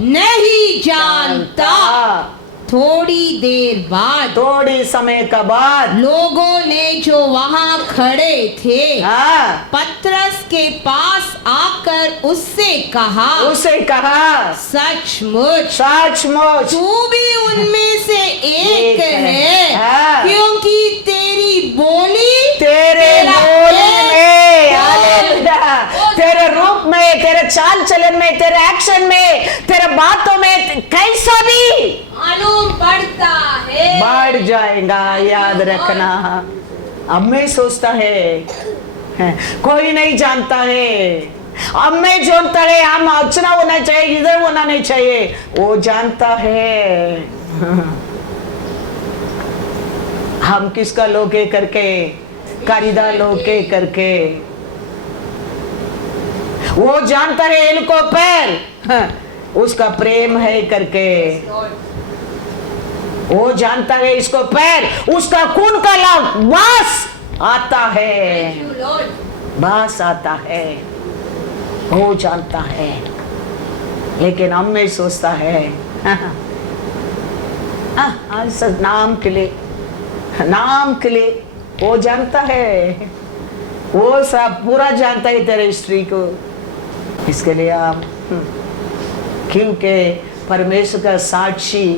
नहीं जानता। थोड़ी देर बाद, थोड़ी समय का बाद, लोगों ने जो वहां खड़े थे, हाँ, पतरस के पास आकर उससे कहा, सचमुच तू भी उनमें से एक है, हाँ, क्योंकि तेरी बोली, तेरे बोली में, हालेलुया, तेरे रूप में, तेरे चाल चलन में, तेरे एक्शन में, तेरे बातों में कैसा भी मालूम पड़ता है, बढ़ जाएगा। याद रखना, अब मैं सोचता है कोई नहीं जानता है, अब मैं जानता है हम अच्छा होना चाहिए, इधर होना नहीं चाहिए, वो जानता है हम किसका लोके करके, कारिदा लोके करके, वो जानता है इनको पैर उसका प्रेम है करके, वो जानता है इसको पैर उसका खून का लाभ वास आता है, वास आता है, वो जानता है। लेकिन हम में सोचता है नाम के लिए वो जानता है, वो सब पूरा जानता है तेरे स्त्री को। इसके लिए आप, क्योंकि परमेश्वर का साक्षी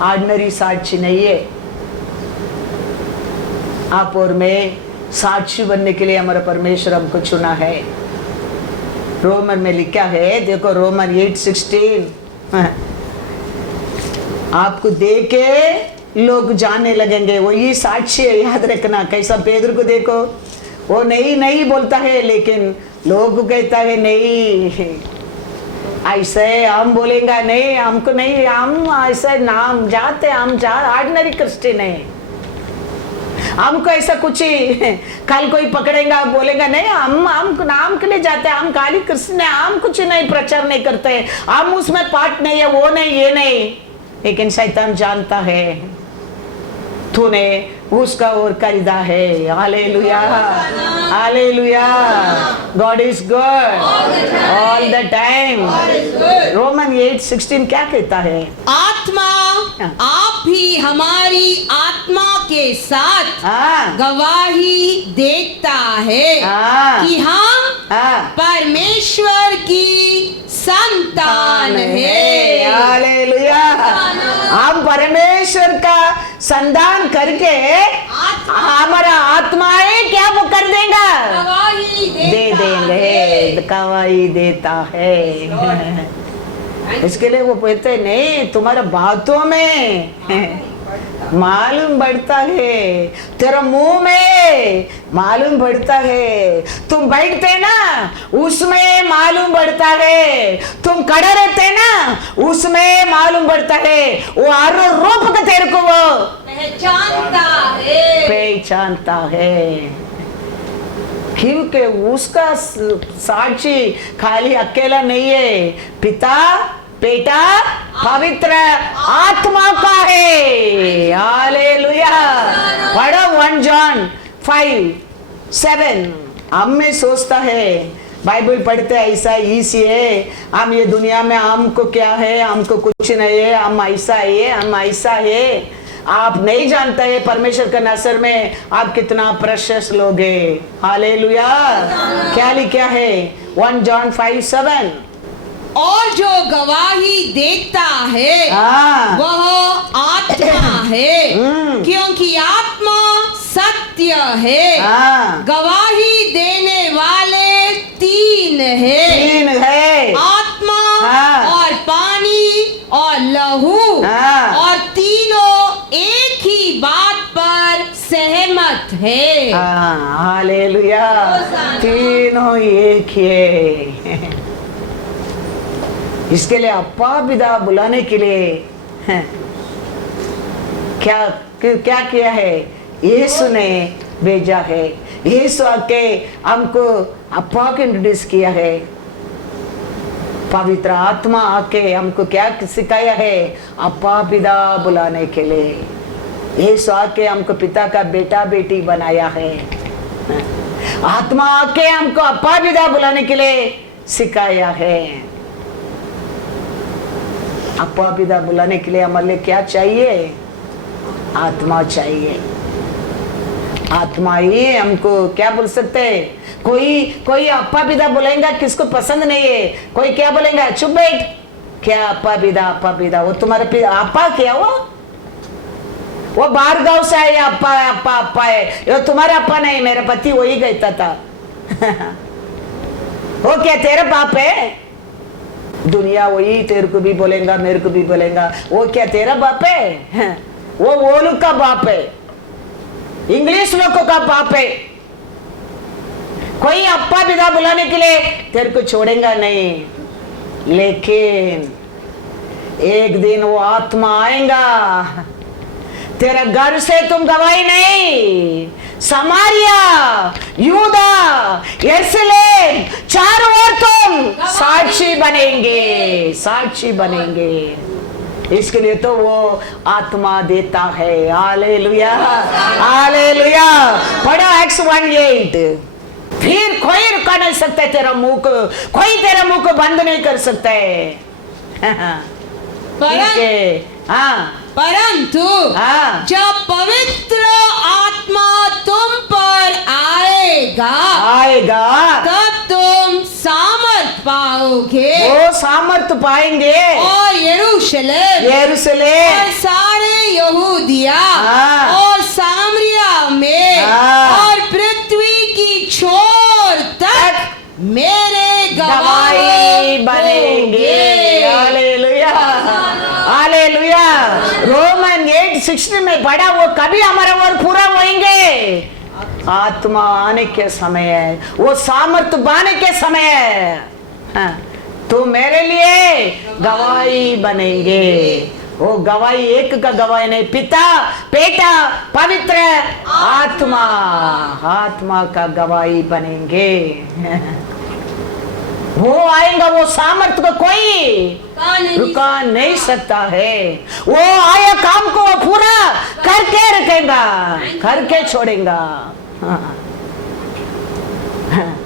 ऑर्डिनरी साक्षी नहीं है, आप और मैं साक्षी बनने के लिए हमारा परमेश्वर हमको चुना है। रोमन में लिखा है, देखो रोमन 8:16, आपको देखे लोग जानने लगेंगे, वो ये साक्षी है, याद रखना। कैसा पेदर को देखो, वो नहीं बोलता है, लेकिन लोग कहता है नहीं, ऐसे हम बोलेंगे नहीं, हमको नहीं, हम ऐसे नाम जाते, हम ऑर्डिनरी क्रिश्चियन है, हमको ऐसा कुछ ही कल कोई पकड़ेगा बोलेगा नहीं, हम नाम के लिए जाते हैं, हम काली क्रिश्चियन है, हम कुछ नहीं प्रचार नहीं करते, हम उसमें पार्ट नहीं है, वो नहीं, ये नहीं। लेकिन शैतान जानता है तूने उसका और खरीदा है। Hallelujah, hallelujah, God is good all the time. Roman 8:16 क्या कहता है? आत्मा आप भी हमारी आत्मा के साथ गवाही देता है कि हम परमेश्वर की संतान है। हालेलुया, हम परमेश्वर का संतान करके हमारा आत्माएं क्या वो कर देगा, दे देंगे, गवाही देता है। इसके लिए वो कहते नहीं, तुम्हारे बातों में मालूम बढ़ता है, तेरा मुंह में मालूम बढ़ता है, तुम बैठते ना उसमें मालूम बढ़ता है, तुम खड़े रहते ना उसमें मालूम बढ़ता है। वो हर रूप का तेरे को वो पहचानता है, क्योंकि उसका साक्षी खाली अकेला नहीं है, पिता बेटा पवित्र आत्मा का है। हालेलुया। पढ़ो 1 जॉन 5:7। हम में सोचता है बाइबल पढ़ते ऐसा इसी है, हम ये दुनिया में हमको क्या है, हमको कुछ नहीं है, हम ऐसा है, हम ऐसा है। आप नहीं जानते है परमेश्वर के नजर में आप कितना प्रेशियस लोग हैं। हालेलुया। क्या लिखा है 1 जॉन 5:7? और जो गवाही देता है वह आत्मा है, क्योंकि आत्मा सत्य है। गवाही देने वाले 3 है, आत्मा और पानी और लहू, और तीनों एक ही बात पर सहमत है। हालेलुया। तीनों एक ही है। इसके लिए अप्पा पिता बुलाने के लिए क्या किया है? यीशु ने भेजा है। यीशु आके हमको अप्पा को इंट्रोड्यूस किया है। पवित्र आत्मा आके हमको क्या सिखाया है? अप्पा पिता बुलाने के लिए। यीशु आके हमको पिता का बेटा बेटी बनाया है। आत्मा आके हमको अप्पा पिता बुलाने के लिए सिखाया है। अप्पा पिता बुलाने के लिए हमारे लिए क्या चाहिए? आत्मा चाहिए। आत्मा ही हमको क्या बोल सकते हैं? कोई अप्पा पिता बोलेगा किसको पसंद नहीं है, कोई क्या बोलेगा चुप बैठ, क्या अप्पा पिता वो तुम्हारे अप्पा क्या वो बाहर गांव से है, अप्पा है, ये तुम्हारा अप्पा नहीं, मेरा पति वही कहता था। वो क्या तेरा बाप है? दुनिया वही तेरे को भी बोलेगा मेरे को भी बोलेगा, वो क्या तेरा बाप है? वो लोग का बाप है, इंग्लिश लोगों का बाप है। कोई अप्पा पिता बुलाने के लिए तेरे को छोड़ेगा नहीं, लेकिन एक दिन वो आत्मा आएगा, तेरा घर से तुम गवाही नहीं, समारिया, यूदा, यरूशलेम, चारों ओर तुम साक्षी बनेंगे। इसके लिए तो वो आत्मा देता है। Hallelujah, hallelujah. पढ़ो Acts 1:8। फिर कोई रुका नहीं सकता तेरा मुंह को, कोई तेरा मुंह को बंद नहीं कर सकता है। परंतु जब पवित्र आत्मा तुम पर आएगा तब तुम सामर्थ पाओगे। वो सामर्थ पाएंगे, और यरूशलेम और सारे यहूदिया और सामरिया में और पृथ्वी की छोर तक मेरे गवाही बनेंगे। Hallelujah, hallelujah. रोमन 8:16 में पढ़ा, वो कभी हमारा वर्ग पूरा होंगे। आत्मा आने के समय है, वो सामर्थ पाने के समय है, तो मेरे लिए गवाही बनेंगे। वो गवाही एक का गवाही नहीं, पिता बेटा पवित्र आत्मा का गवाही बनेंगे। वो आएगा, वो सामर्थ को कोई रुका नहीं सकता है। वो आया काम को वो पूरा करके रखेगा, करके छोड़ेगा।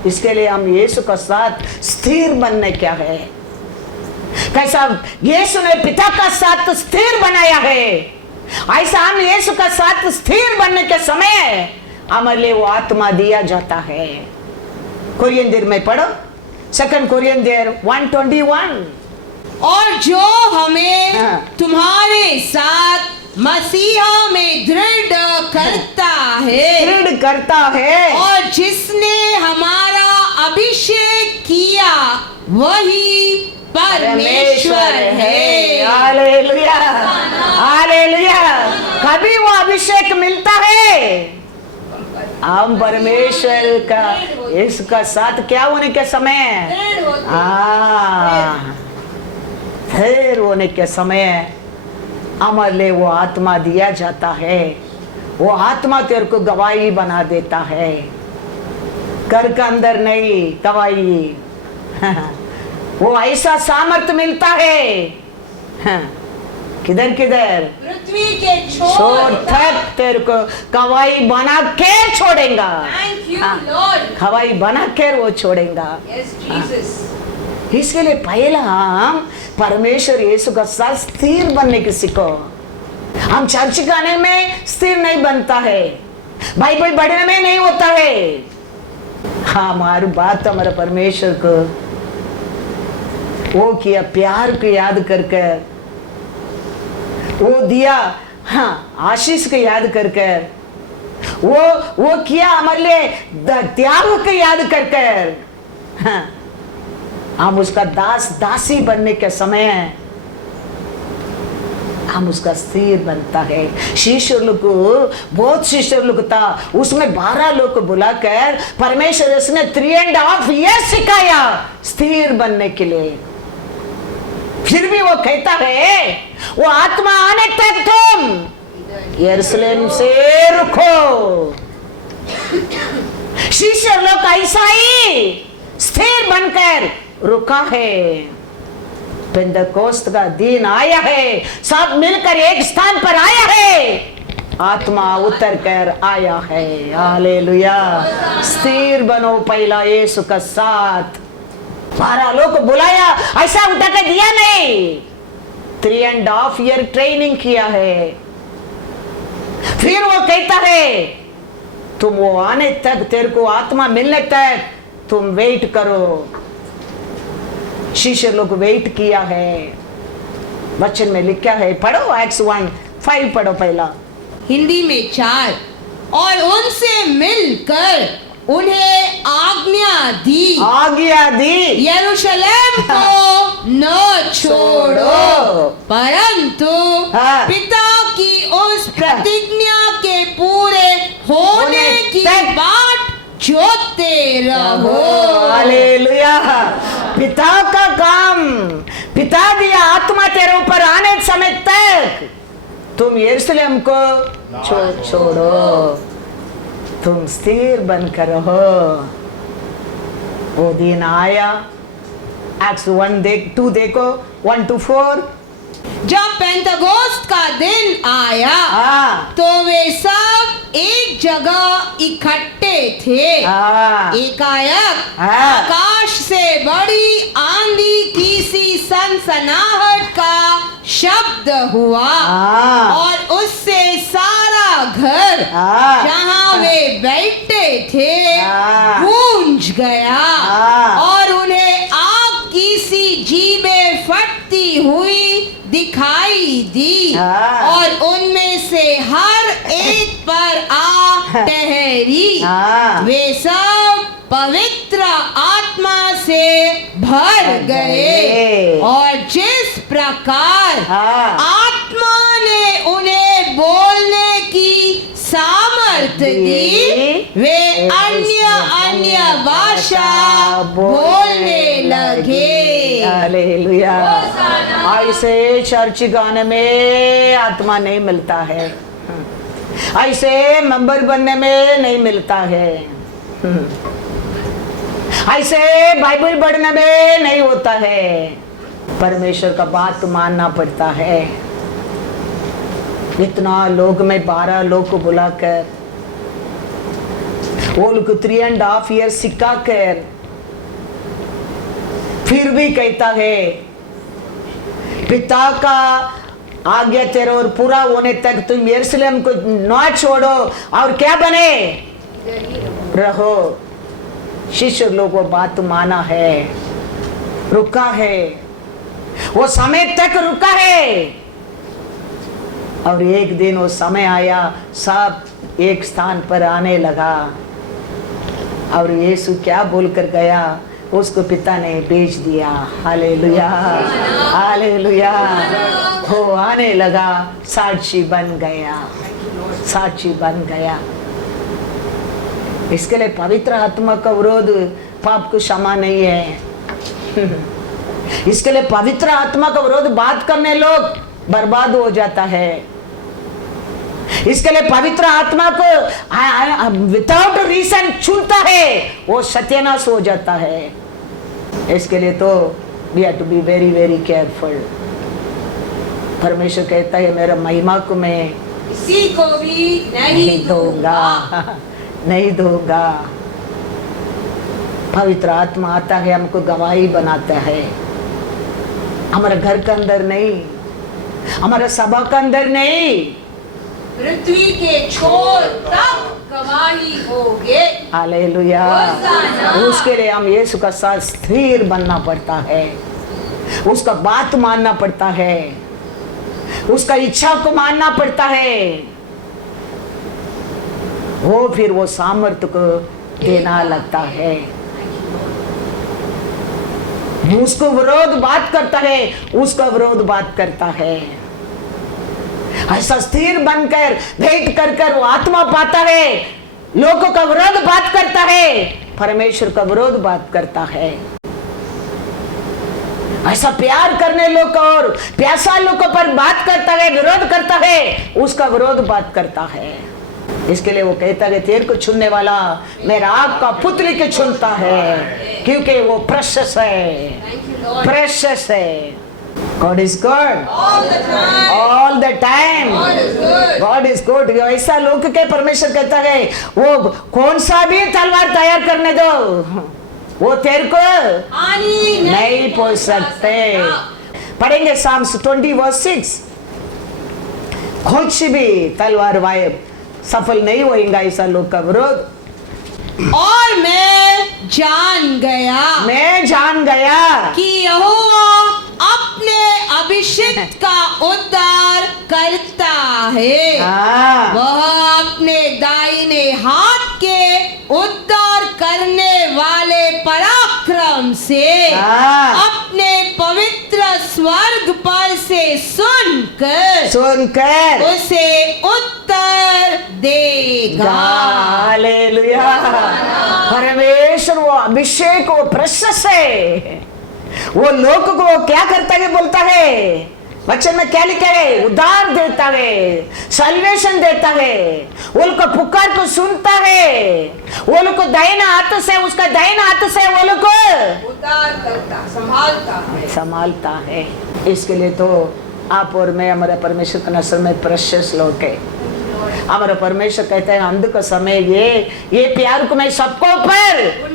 इसके लिए हम यीशु का साथ स्थिर बनने क्या है, कैसा यीशु ने पिता का साथ स्थिर बनाया है, ऐसा हम यीशु का साथ स्थिर बनने के समय हमारे लिए वो आत्मा दिया जाता है। कोरिन्थियर में पढ़ो 2 कोरिन्थियर 1:21। और जो हमें तुम्हारे साथ मसीहा में दृढ़ करता है, और जिसने हमारा अभिषेक किया वही परमेश्वर है। Hallelujah, hallelujah. कभी वो अभिषेक मिलता है, हम परमेश्वर का इसका साथ क्या होने के समय, फिर होने के समय हमारे लिए वो आत्मा दिया जाता है। वो आत्मा तेरे को गवाही बना देता है, घर के अंदर नहीं गवाही। वो ऐसा सामर्थ्य मिलता है, किधर किधर पृथ्वी के छोड़ तक तेरे को गवाही बना के छोड़ेगा। Thank you, Lord. गवाही बना के वो छोड़ेगा। Yes, Jesus. इसके लिए पहला हम परमेश्वर यीशु का साथ स्थिर बनने की सीखो। हम चर्च गाने में स्थिर नहीं बनता है, बाइबल पढ़ने में नहीं होता है। हमारी बात हमारे परमेश्वर को वो किया, प्यार को याद करके वो दिया, हाँ आशीष को याद करके वो किया हमारे लिए त्याग को याद करके, हाँ हम उसका दास दासी बनने के समय हम उसका स्थिर बनता है। शिष्य लोग को, बहुत शिष्य लोग था, उसमें 12 लोग को बुलाकर परमेश्वर उसने 3.5 years सिखाया स्थिर बनने के लिए। फिर भी वो कहता है वो आत्मा आने तक तुम यरूशलेम से रुको। शिष्य लोग ऐसा ही स्थिर बनकर रुका है। पेंटेकोस्त का दिन आया है, सब मिलकर एक स्थान पर आया है, आत्मा उतर कर आया है। हालेलुया। स्थिर बनो पहला यीशु का साथ। 12 लोग को बुलाया, ऐसा उठा के दिया नहीं, 3.5 year ट्रेनिंग किया है। फिर वो कहता है तुम वो आने तक, तेरे को आत्मा मिलने तक तुम वेट करो। शिष्य लोग वेट किया है, वचन में लिखा है, पढ़ो Acts 1:5 पढ़ो पहला। हिंदी में 4, और उनसे मिलकर उन्हें आज्ञा दी यरूशलेम को न छोड़ो, परंतु हाँ। पिता की उस प्रतिज्ञा के पूरे होने की बाट जोते रहो। हालेलुया। पिता का काम, पिता दिया आत्मा तेरे ऊपर आने समय तक तुम यरूशलेम को छोड़ो, तुम स्थिर बनकर रहो। वो दिन आया। Acts 1:2 देखो, 1-4। जब पेंतकोस्त का दिन आया तो वे सब एक जगह इकट्ठे थे। एकाएक आकाश से बड़ी आंधी की सी सनसनाहट का शब्द हुआ और उससे सारा घर जहाँ वे बैठे थे गूंज गया और उन्हें आग की सी जीभें फटती हुई दिखाई दी और उनमें से हर एक पर आ ठहरी। वे सब पवित्र आत्मा से भर गए और जिस प्रकार आत्मा ने उन्हें बोलने की सामर्थ्य दी, वे अन्य भाषा बोलने लगे। हालेलुया। ऐसे चर्च गाने में आत्मा नहीं मिलता है, ऐसे मेंबर बनने में नहीं मिलता है, ऐसे बाइबल पढ़ने में नहीं होता है। परमेश्वर का बात मानना पड़ता है। इतना लोग में 12 लोग को बुलाकर वो लोग 3.5 years सिखा कर फिर भी कहता है पिता का आज्ञा तेरे और पूरा होने तक तुम यरूशलेम को ना छोड़ो और क्या बने रहो। शिष्य लोग वो बात माना है, रुका है, वो समय तक रुका है। और एक दिन वो समय आया, सब एक स्थान पर आने लगा। और यीशु क्या बोलकर गया, उसको पिता ने भेज दिया। Hallelujah, hallelujah. वो आने लगा, साक्षी बन गया, साक्षी बन गया। इसके लिए पवित्र आत्मा का विरोध पाप को क्षमा नहीं है। इसके लिए पवित्र आत्मा का विरोध बात करने लोग बर्बाद हो जाता है। इसके लिए पवित्र आत्मा को विदाउट रीजन चुनता है, वो सत्यानाश हो जाता है। इसके लिए तो we have to be very very careful. परमेश्वर कहता है मेरा महिमा को मैं किसी को भी नहीं दूंगा, नहीं दूंगा। पवित्र आत्मा आता है, हमको गवाही बनाता है। हमारे घर के अंदर नहीं, हमारे सभा के अंदर नहीं, पृथ्वी के छोर तक गवाही होगे। हालेलुया। उसके लिए हम यीशु का साथ स्थिर बनना पड़ता है, उसका बात मानना पड़ता है, उसका इच्छा को मानना पड़ता है। वो फिर वो सामर्थ्य को देना लगता है। उसको विरोध बात करता है, उसका विरोध बात करता है। ऐसा स्थिर बनकर भेंट कर कर वो आत्मा पाता है, लोगों का विरोध बात करता है, परमेश्वर का विरोध बात करता है। ऐसा प्यार करने लोग और प्यासा लोगों पर बात करता है, विरोध करता है, उसका विरोध बात करता है। इसके लिए वो कहता है तेरे को चुनने वाला मेरा आपका पुत्र के चुनता है, क्योंकि वो प्रेशियस है, प्रेशियस है। God is good all the time, God is good। ऐसा लोग के परमेश्वर कहता है वो कौन सा भी तलवार तैयार करने दो, वो तेरे को नहीं पहुंच सकते। पढ़ेंगे Psalms 20:6। कुछ भी तलवार वायब सफल नहीं होगा ऐसा लोग का विरोध। और मैं जान गया कि यहोवा अपने अभिषिक्त का उद्धार करता है। वह अपने दाहिने हाथ के उद्धार करने वाले पराक्रम से अपने पवित्र स्वर्ग पर से सुनकर उसे उत्तर देगा। हालेलुया। परमेश्वर वो अभिषेक, वो प्रेशियस है। वो लोग को वो क्या करता है बोलता है, वचन में क्या लिखा है, उद्धार देता है, सल्वेशन देता है, वो लोग को पुकार को सुनता है, वो लोग को दाहिना हाथ से, उसका दाहिना हाथ से वो लोग को उद्धार करता, संभालता है। इसके लिए तो आप और मैं हमारे परमेश्वर के नजर में प्रेशियस लोग है। हमारा परमेश्वर कहता है अंध का समय ये प्यार को मैं सबको ऊपर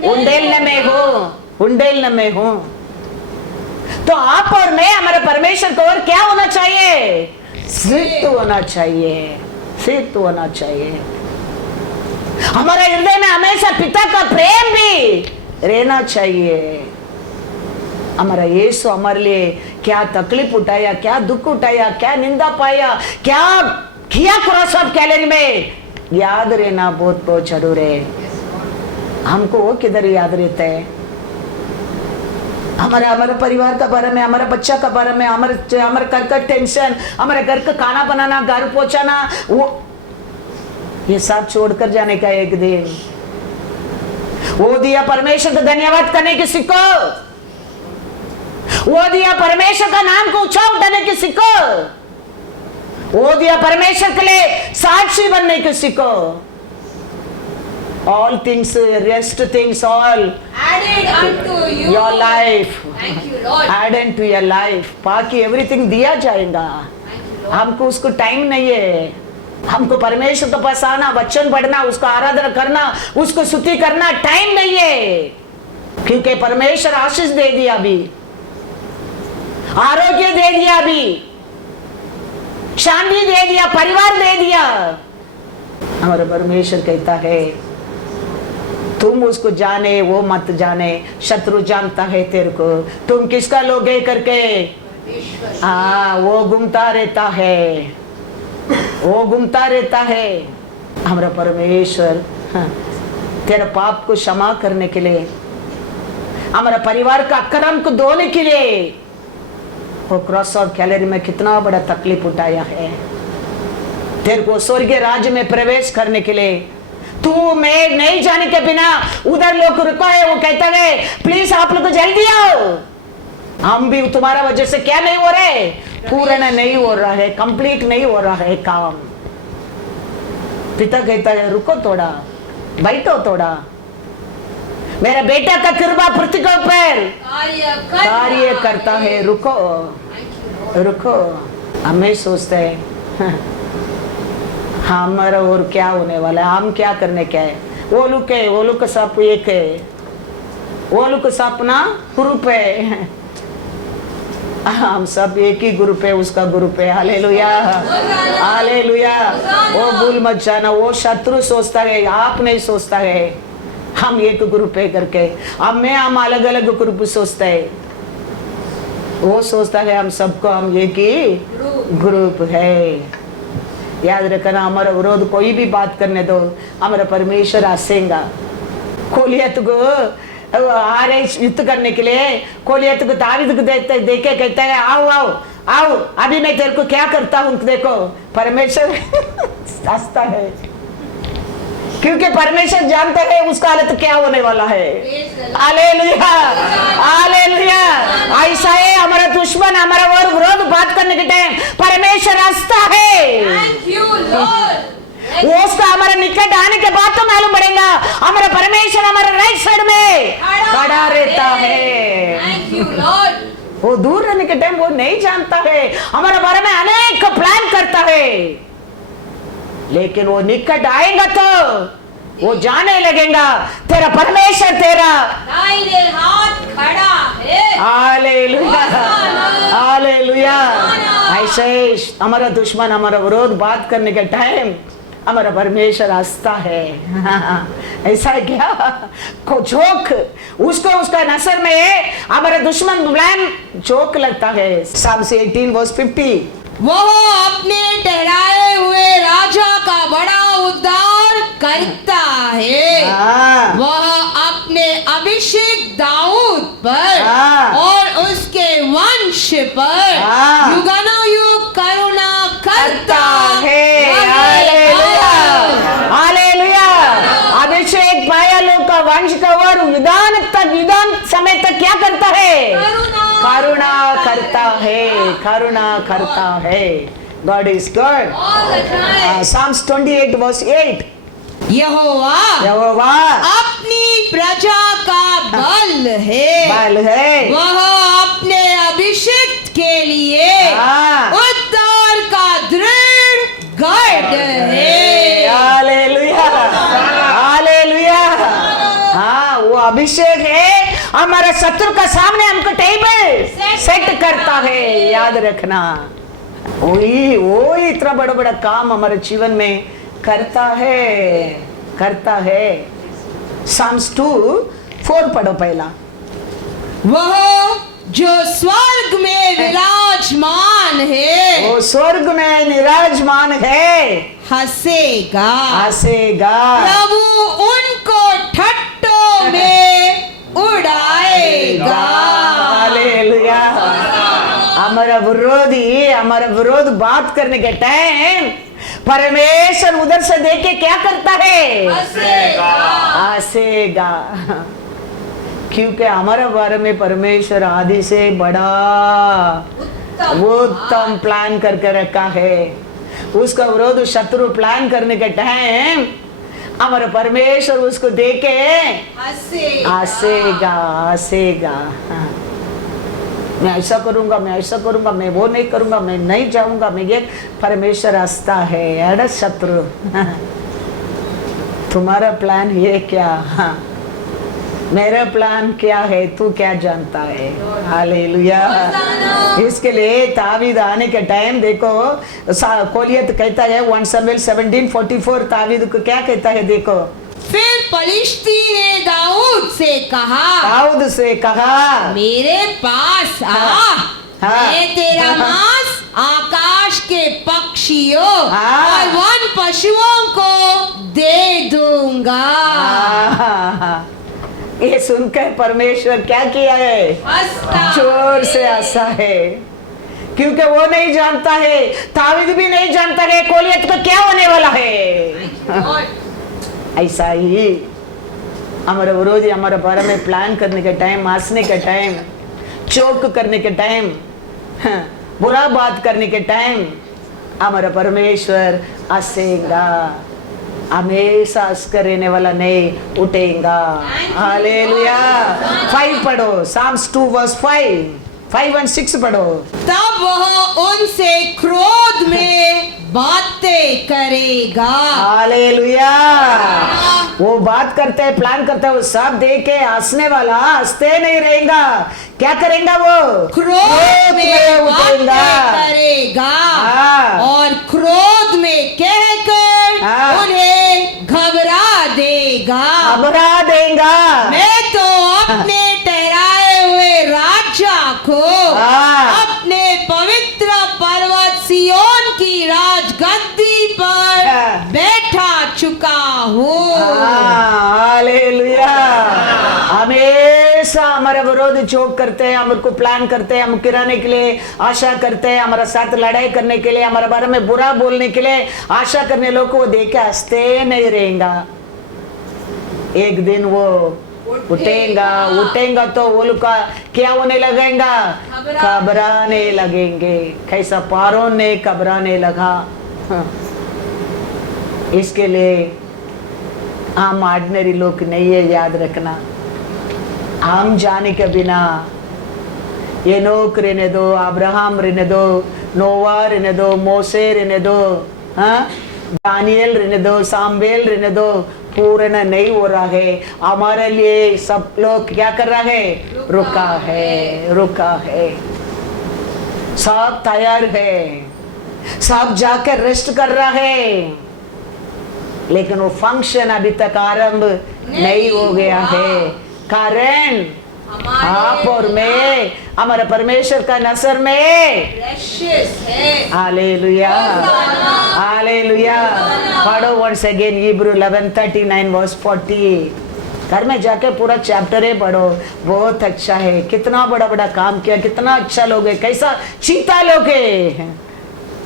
उंडेलने में हूँ। तो आप और मैं हमारे परमेश्वर को और क्या होना चाहिए, सिक्त होना चाहिए, सिक्त होना चाहिए। हमारे हृदय में हमेशा पिता का प्रेम भी रहना चाहिए। हमारा यीशु हमारे लिए क्या तकलीफ उठाया, क्या दुख उठाया, क्या निंदा पाया, क्या किया क्रॉस ऑफ कैलेंडर में, याद रहना बहुत बहुत जरूर है। हमको वो किधर याद रहता है, हमारे परिवार का बारे में, हमारे बच्चा का बारे में, हमारे घर का टेंशन, हमारे घर का खाना बनाना, घर पहुंचाना, वो ये सब छोड़कर जाने का एक दिन। वो दिया परमेश्वर का धन्यवाद करने की सीखो, वो दिया परमेश्वर का नाम को ऊंचा उठाने की सीखो, वो दिया परमेश्वर के लिए साक्षी बनने की सीखो। All things, rest things, all added unto you your life, thank you Lord, added to your life, बाकी everything दिया जाएगा। हमको उसको टाइम नहीं है, हमको परमेश्वर के पास आना, वचन पढ़ना, उसको आराधना करना, उसको स्तुति करना टाइम नहीं है, क्योंकि परमेश्वर आशीष दे दिया, अभी आरोग्य दे दिया, अभी शांति दे दिया, परिवार दे दिया। हमारा परमेश्वर कहता है तुम उसको जाने वो मत जाने, शत्रु जानता है तेरे को, तुम किसका लोगे करके। वो घूमता रहता है, वो घूमता रहता है। हमारा परमेश्वर तेरे पाप को क्षमा करने के लिए, हमारा परिवार का अक्रम को धोने के लिए वो क्रॉस ऑफ कैलरी में कितना बड़ा तकलीफ उठाया है। तेरे को स्वर्गीय राज्य में प्रवेश करने के लिए तू मैं नहीं जाने के बिना उधर लोग रुका है, वो कहता है प्लीज आप लोग जल्दी आओ, हम भी तुम्हारा वजह से क्या नहीं हो रहे, पूर्ण नहीं हो रहा है, कंप्लीट नहीं हो रहा है काम। पिता कहता है रुको थोड़ा, बैठो थोड़ा, मेरा बेटा का कृपा पृथ्वी के ऊपर कार्य करता है, रुको रुको। हमें सोचते हैं हमारा और क्या होने वाला है, हम क्या करने क्या है, वो लोग सब एक है, वो लोग सब अपना ग्रुप है, हम सब एक ही ग्रुप है, उसका ग्रुप है। Hallelujah hallelujah. वो भूल मत जाना, वो शत्रु सोचता है, आप नहीं सोचता है हम एक ग्रुप है करके, हम अलग अलग ग्रुप सोचता है, वो सोचता है हम सबको हम एक ही ग्रुप है। याद रखना, हमारा विरोध कोई भी बात करने दो, हमारा परमेश्वर हंसेगा। कोलियत को आ रहे युद्ध करने के लिए, कोलियत को दावीद को देखे कहता है आओ आओ आओ, अभी मैं तेरे को क्या करता हूँ देखो। परमेश्वर हंसता है, क्योंकि परमेश्वर जानता है उसका हालत क्या होने वाला है। Hallelujah hallelujah. ऐसा है हमारा दुश्मन हमारा और विरोध बात करने के टाइम परमेश्वर हंसता है। वो उसका हमारा निकट आने के बाद तो मालूम पड़ेगा हमारा परमेश्वर हमारा राइट साइड में खड़ा रहता है। वो दूर रहने के टाइम वो नहीं जानता है, हमारे बारे में अनेक प्लान करता है, लेकिन वो निकट आएगा तो वो जाने लगेगा तेरा परमेश्वर तेरा हाथ खड़ा है। Hallelujah hallelujah. ऐसे हमारा दुश्मन हमारा विरोध बात करने के टाइम हमारा परमेश्वर हंसता है। ऐसा है क्या को जोक उसको उसका नसर में हमारा दुश्मन प्लान जोक लगता है। Psalms 18 verse 50। वह अपने ठहराए हुए राजा का बड़ा उद्धार करता है। वह अपने अभिषेक दाऊद पर और उसके वंश पर युगानुयुग करुणा करता है। Hallelujah hallelujah. अभिषेक पाया लोग का वंश का और युगान समय तक क्या करता है, करुणा करता है, करुणा करता है। God is good। Psalms 28 verse 8। यहोवा अपनी प्रजा का बल है, वह अपने अभिषेक के लिए उद्धार का दृढ़ गढ़ है। Hallelujah hallelujah. हाँ वो अभिषेक है, हमारा शत्रु का सामने हमको टेबल सेट करता है। याद रखना वो इतना बड़ा बड़ा काम हमारे जीवन में करता है। Psalms 2:4 पढ़ो पहला। वह जो स्वर्ग में विराजमान है, वो स्वर्ग में विराजमान है, हंसेगा हंसेगा। प्रभु उनको ठट्टों में उड़ाएगा। हालेलुया। हमारा विरोध बात करने के टाइम परमेश्वर उधर से देख के क्या करता है, हंसेगा। क्योंकि हमारे बारे में परमेश्वर आदि से बड़ा उत्तम प्लान करके रखा है। उसका विरोध शत्रु प्लान करने के टाइम हमारा परमेश्वर उसको देखे हंसेगा हंसेगा। मैं ऐसा करूंगा, मैं ऐसा करूंगा, मैं वो नहीं करूंगा, मैं नहीं जाऊंगा, मैं ये। परमेश्वर हंसता है, अरे शत्रु तुम्हारा प्लान ये क्या, मेरा प्लान क्या है, तू क्या जानता है। हालेलुया। इसके लिए तावीद आने के टाइम देखो, कोलियत कहता है 1 Samuel 17:44 तावीद को क्या कहता है देखो। फिर पलिश्ती ने दाऊद से कहा मेरे पास मैं तेरा मांस आकाश के पक्षियों और वन पशुओं को दे दूंगा। ये सुनकर परमेश्वर क्या किया है? जोर से हंसा है, क्योंकि वो नहीं जानता है, तावीद भी नहीं जानता है गोलियत को क्या होने वाला है। ऐसा ही हमारे विरोधी हमारे बारे में प्लान करने के टाइम, हंसने के टाइम, चोक करने के टाइम, बुरा बात करने के टाइम हमारा परमेश्वर हंसेगा, हमेशा हंसकर रहने वाला नहीं, उठेगा। हालेलुया। 5 पढ़ो, साम्स 2 वर्स 5 और 6 पढ़ो। तब वह उनसे क्रोध में बातें करेगा। हालेलुया। वो बात करते हैं, प्लान करते हैं, वो सब देख के हंसने वाला हंसते नहीं रहेगा। क्या करेगा वो? क्रोध में बातें उठेगा करेगा हाँ। और क्रोध में कहकर हाँ। उन्हें घबरा देगा। घबरा देगा। मैं तो अपने ठहराए हुए राजा को हाँ। अपने पवित्र पर्वत सिय्योन की राजगद्दी पर हाँ। बैठा चुका हूँ। हालेलुया। हमेशा हमारे विरोध चोक करते हैं, हमारे को प्लान करते हैं, हम गिराने के लिए आशा करते हैं, हमारे साथ लड़ाई करने के लिए, हमारे बारे में बुरा बोलने के लिए आशा करने लोग को वो देख के हंसते नहीं रहेगा। एक दिन वो उठेगा तो वो लोग का क्या होने लगेगा? घबराने लगेंगे। कैसा पारों ने घबराने लगा। इसके लिए हम ऑर्डिनरी लोग नहीं है, याद रखना। हम जाने के बिना एनोक रहने दो, अब्राहम रहने दो, नोवा रहने दो, मोसे रहने दो, दानियल रहने दो, सामुएल रहने दो, पूर्ण नहीं हो रहा है। हमारे लिए सब लोग क्या कर रहा है? रुका है। सब तैयार है, सब जाकर रेस्ट कर रहा है, लेकिन वो फंक्शन अभी तक आरंभ नहीं हो गया है। कारण आप और मैं हमारे परमेश्वर का नजर में हालेलुया। हालेलुया। पढ़ो once again Hebrew 11:39 verse 40। घर में जाके पूरा चैप्टर है पढ़ो, बहुत अच्छा है। कितना बड़ा बड़ा काम किया, कितना अच्छा लोग है, कैसा चीता लोग है।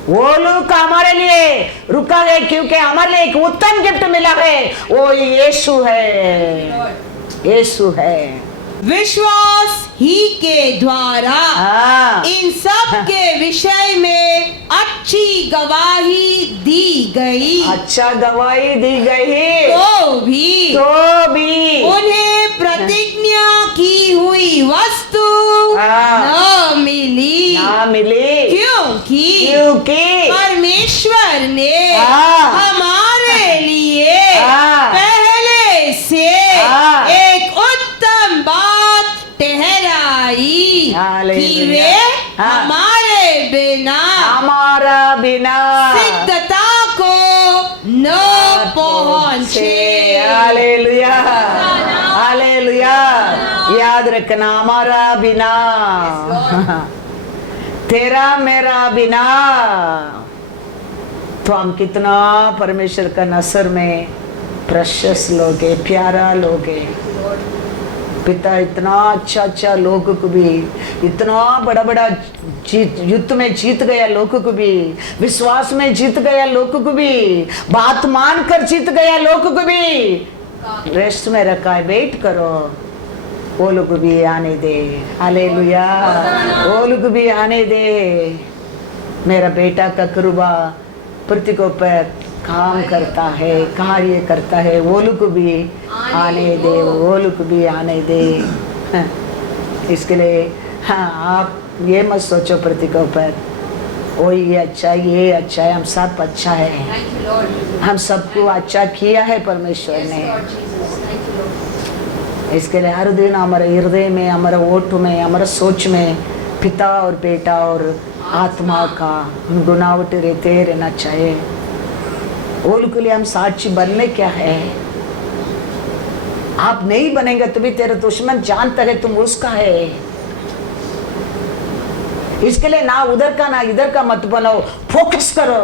वो लोग हमारे लिए रुका है क्योंकि हमारे लिए एक उत्तम गिफ्ट मिला है, वो यीशु है। यीशु है। विश्वास ही के द्वारा इन सब के विषय में अच्छी गवाही दी गई। अच्छा गवाही दी गई तो भी उन्हें प्रतिज्ञा की हुई वस्तु न मिली। क्योंकि परमेश्वर ने हमारे लिए पहले से एक उत्तम बात ठहराई कि वे हमारे बिना सिद्धता को न पहुंचे। हालेलुया। हालेलुया। याद रखना, हमारा बिना, तेरा मेरा बिना, तो हम कितना परमेश्वर का नजर में प्रेशियस लोग है, प्यारा लोग है। पिता इतना अच्छा लोगों को भी, इतना बड़ा बड़ा युद्ध में जीत गया लोगों को भी, विश्वास में जीत गया लोगों को भी, बात मान कर जीत गया लोगों को भी रेस्ट में रखा है। वेट करो, वो लोग भी आने दे। हालेलुया। वो लोग भी आने दे। मेरा बेटा का कृपा पृथ्वी के ऊपर काम करता है, कार्य करता है। वो लोग भी आने दे, वो लोग भी आने दे। इसके लिए आप ये मत सोचो पृथ्वी के ऊपर ओ ये अच्छा है, हम सब अच्छा है। हम सबको अच्छा किया है परमेश्वर ने। इसके लिए हर दिन हमारे हृदय में, हमारे ओठ में, हमारे सोच में पिता और बेटा और आत्मा का गुनावट रहना चाहिए। वो के लिए हम साक्षी बनने क्या है? आप नहीं बनेंगे तो भी तेरा दुश्मन जानता है तुम उसका है। इसके लिए ना उधर का ना इधर का मत बनाओ, फोकस करो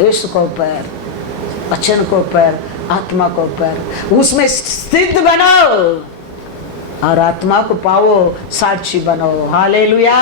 यीशु के ऊपर, वचन के ऊपर, आत्मा को ऊपर उसमें स्थित बनो और आत्मा को पाओ, साक्षी बनो। हालेलुया।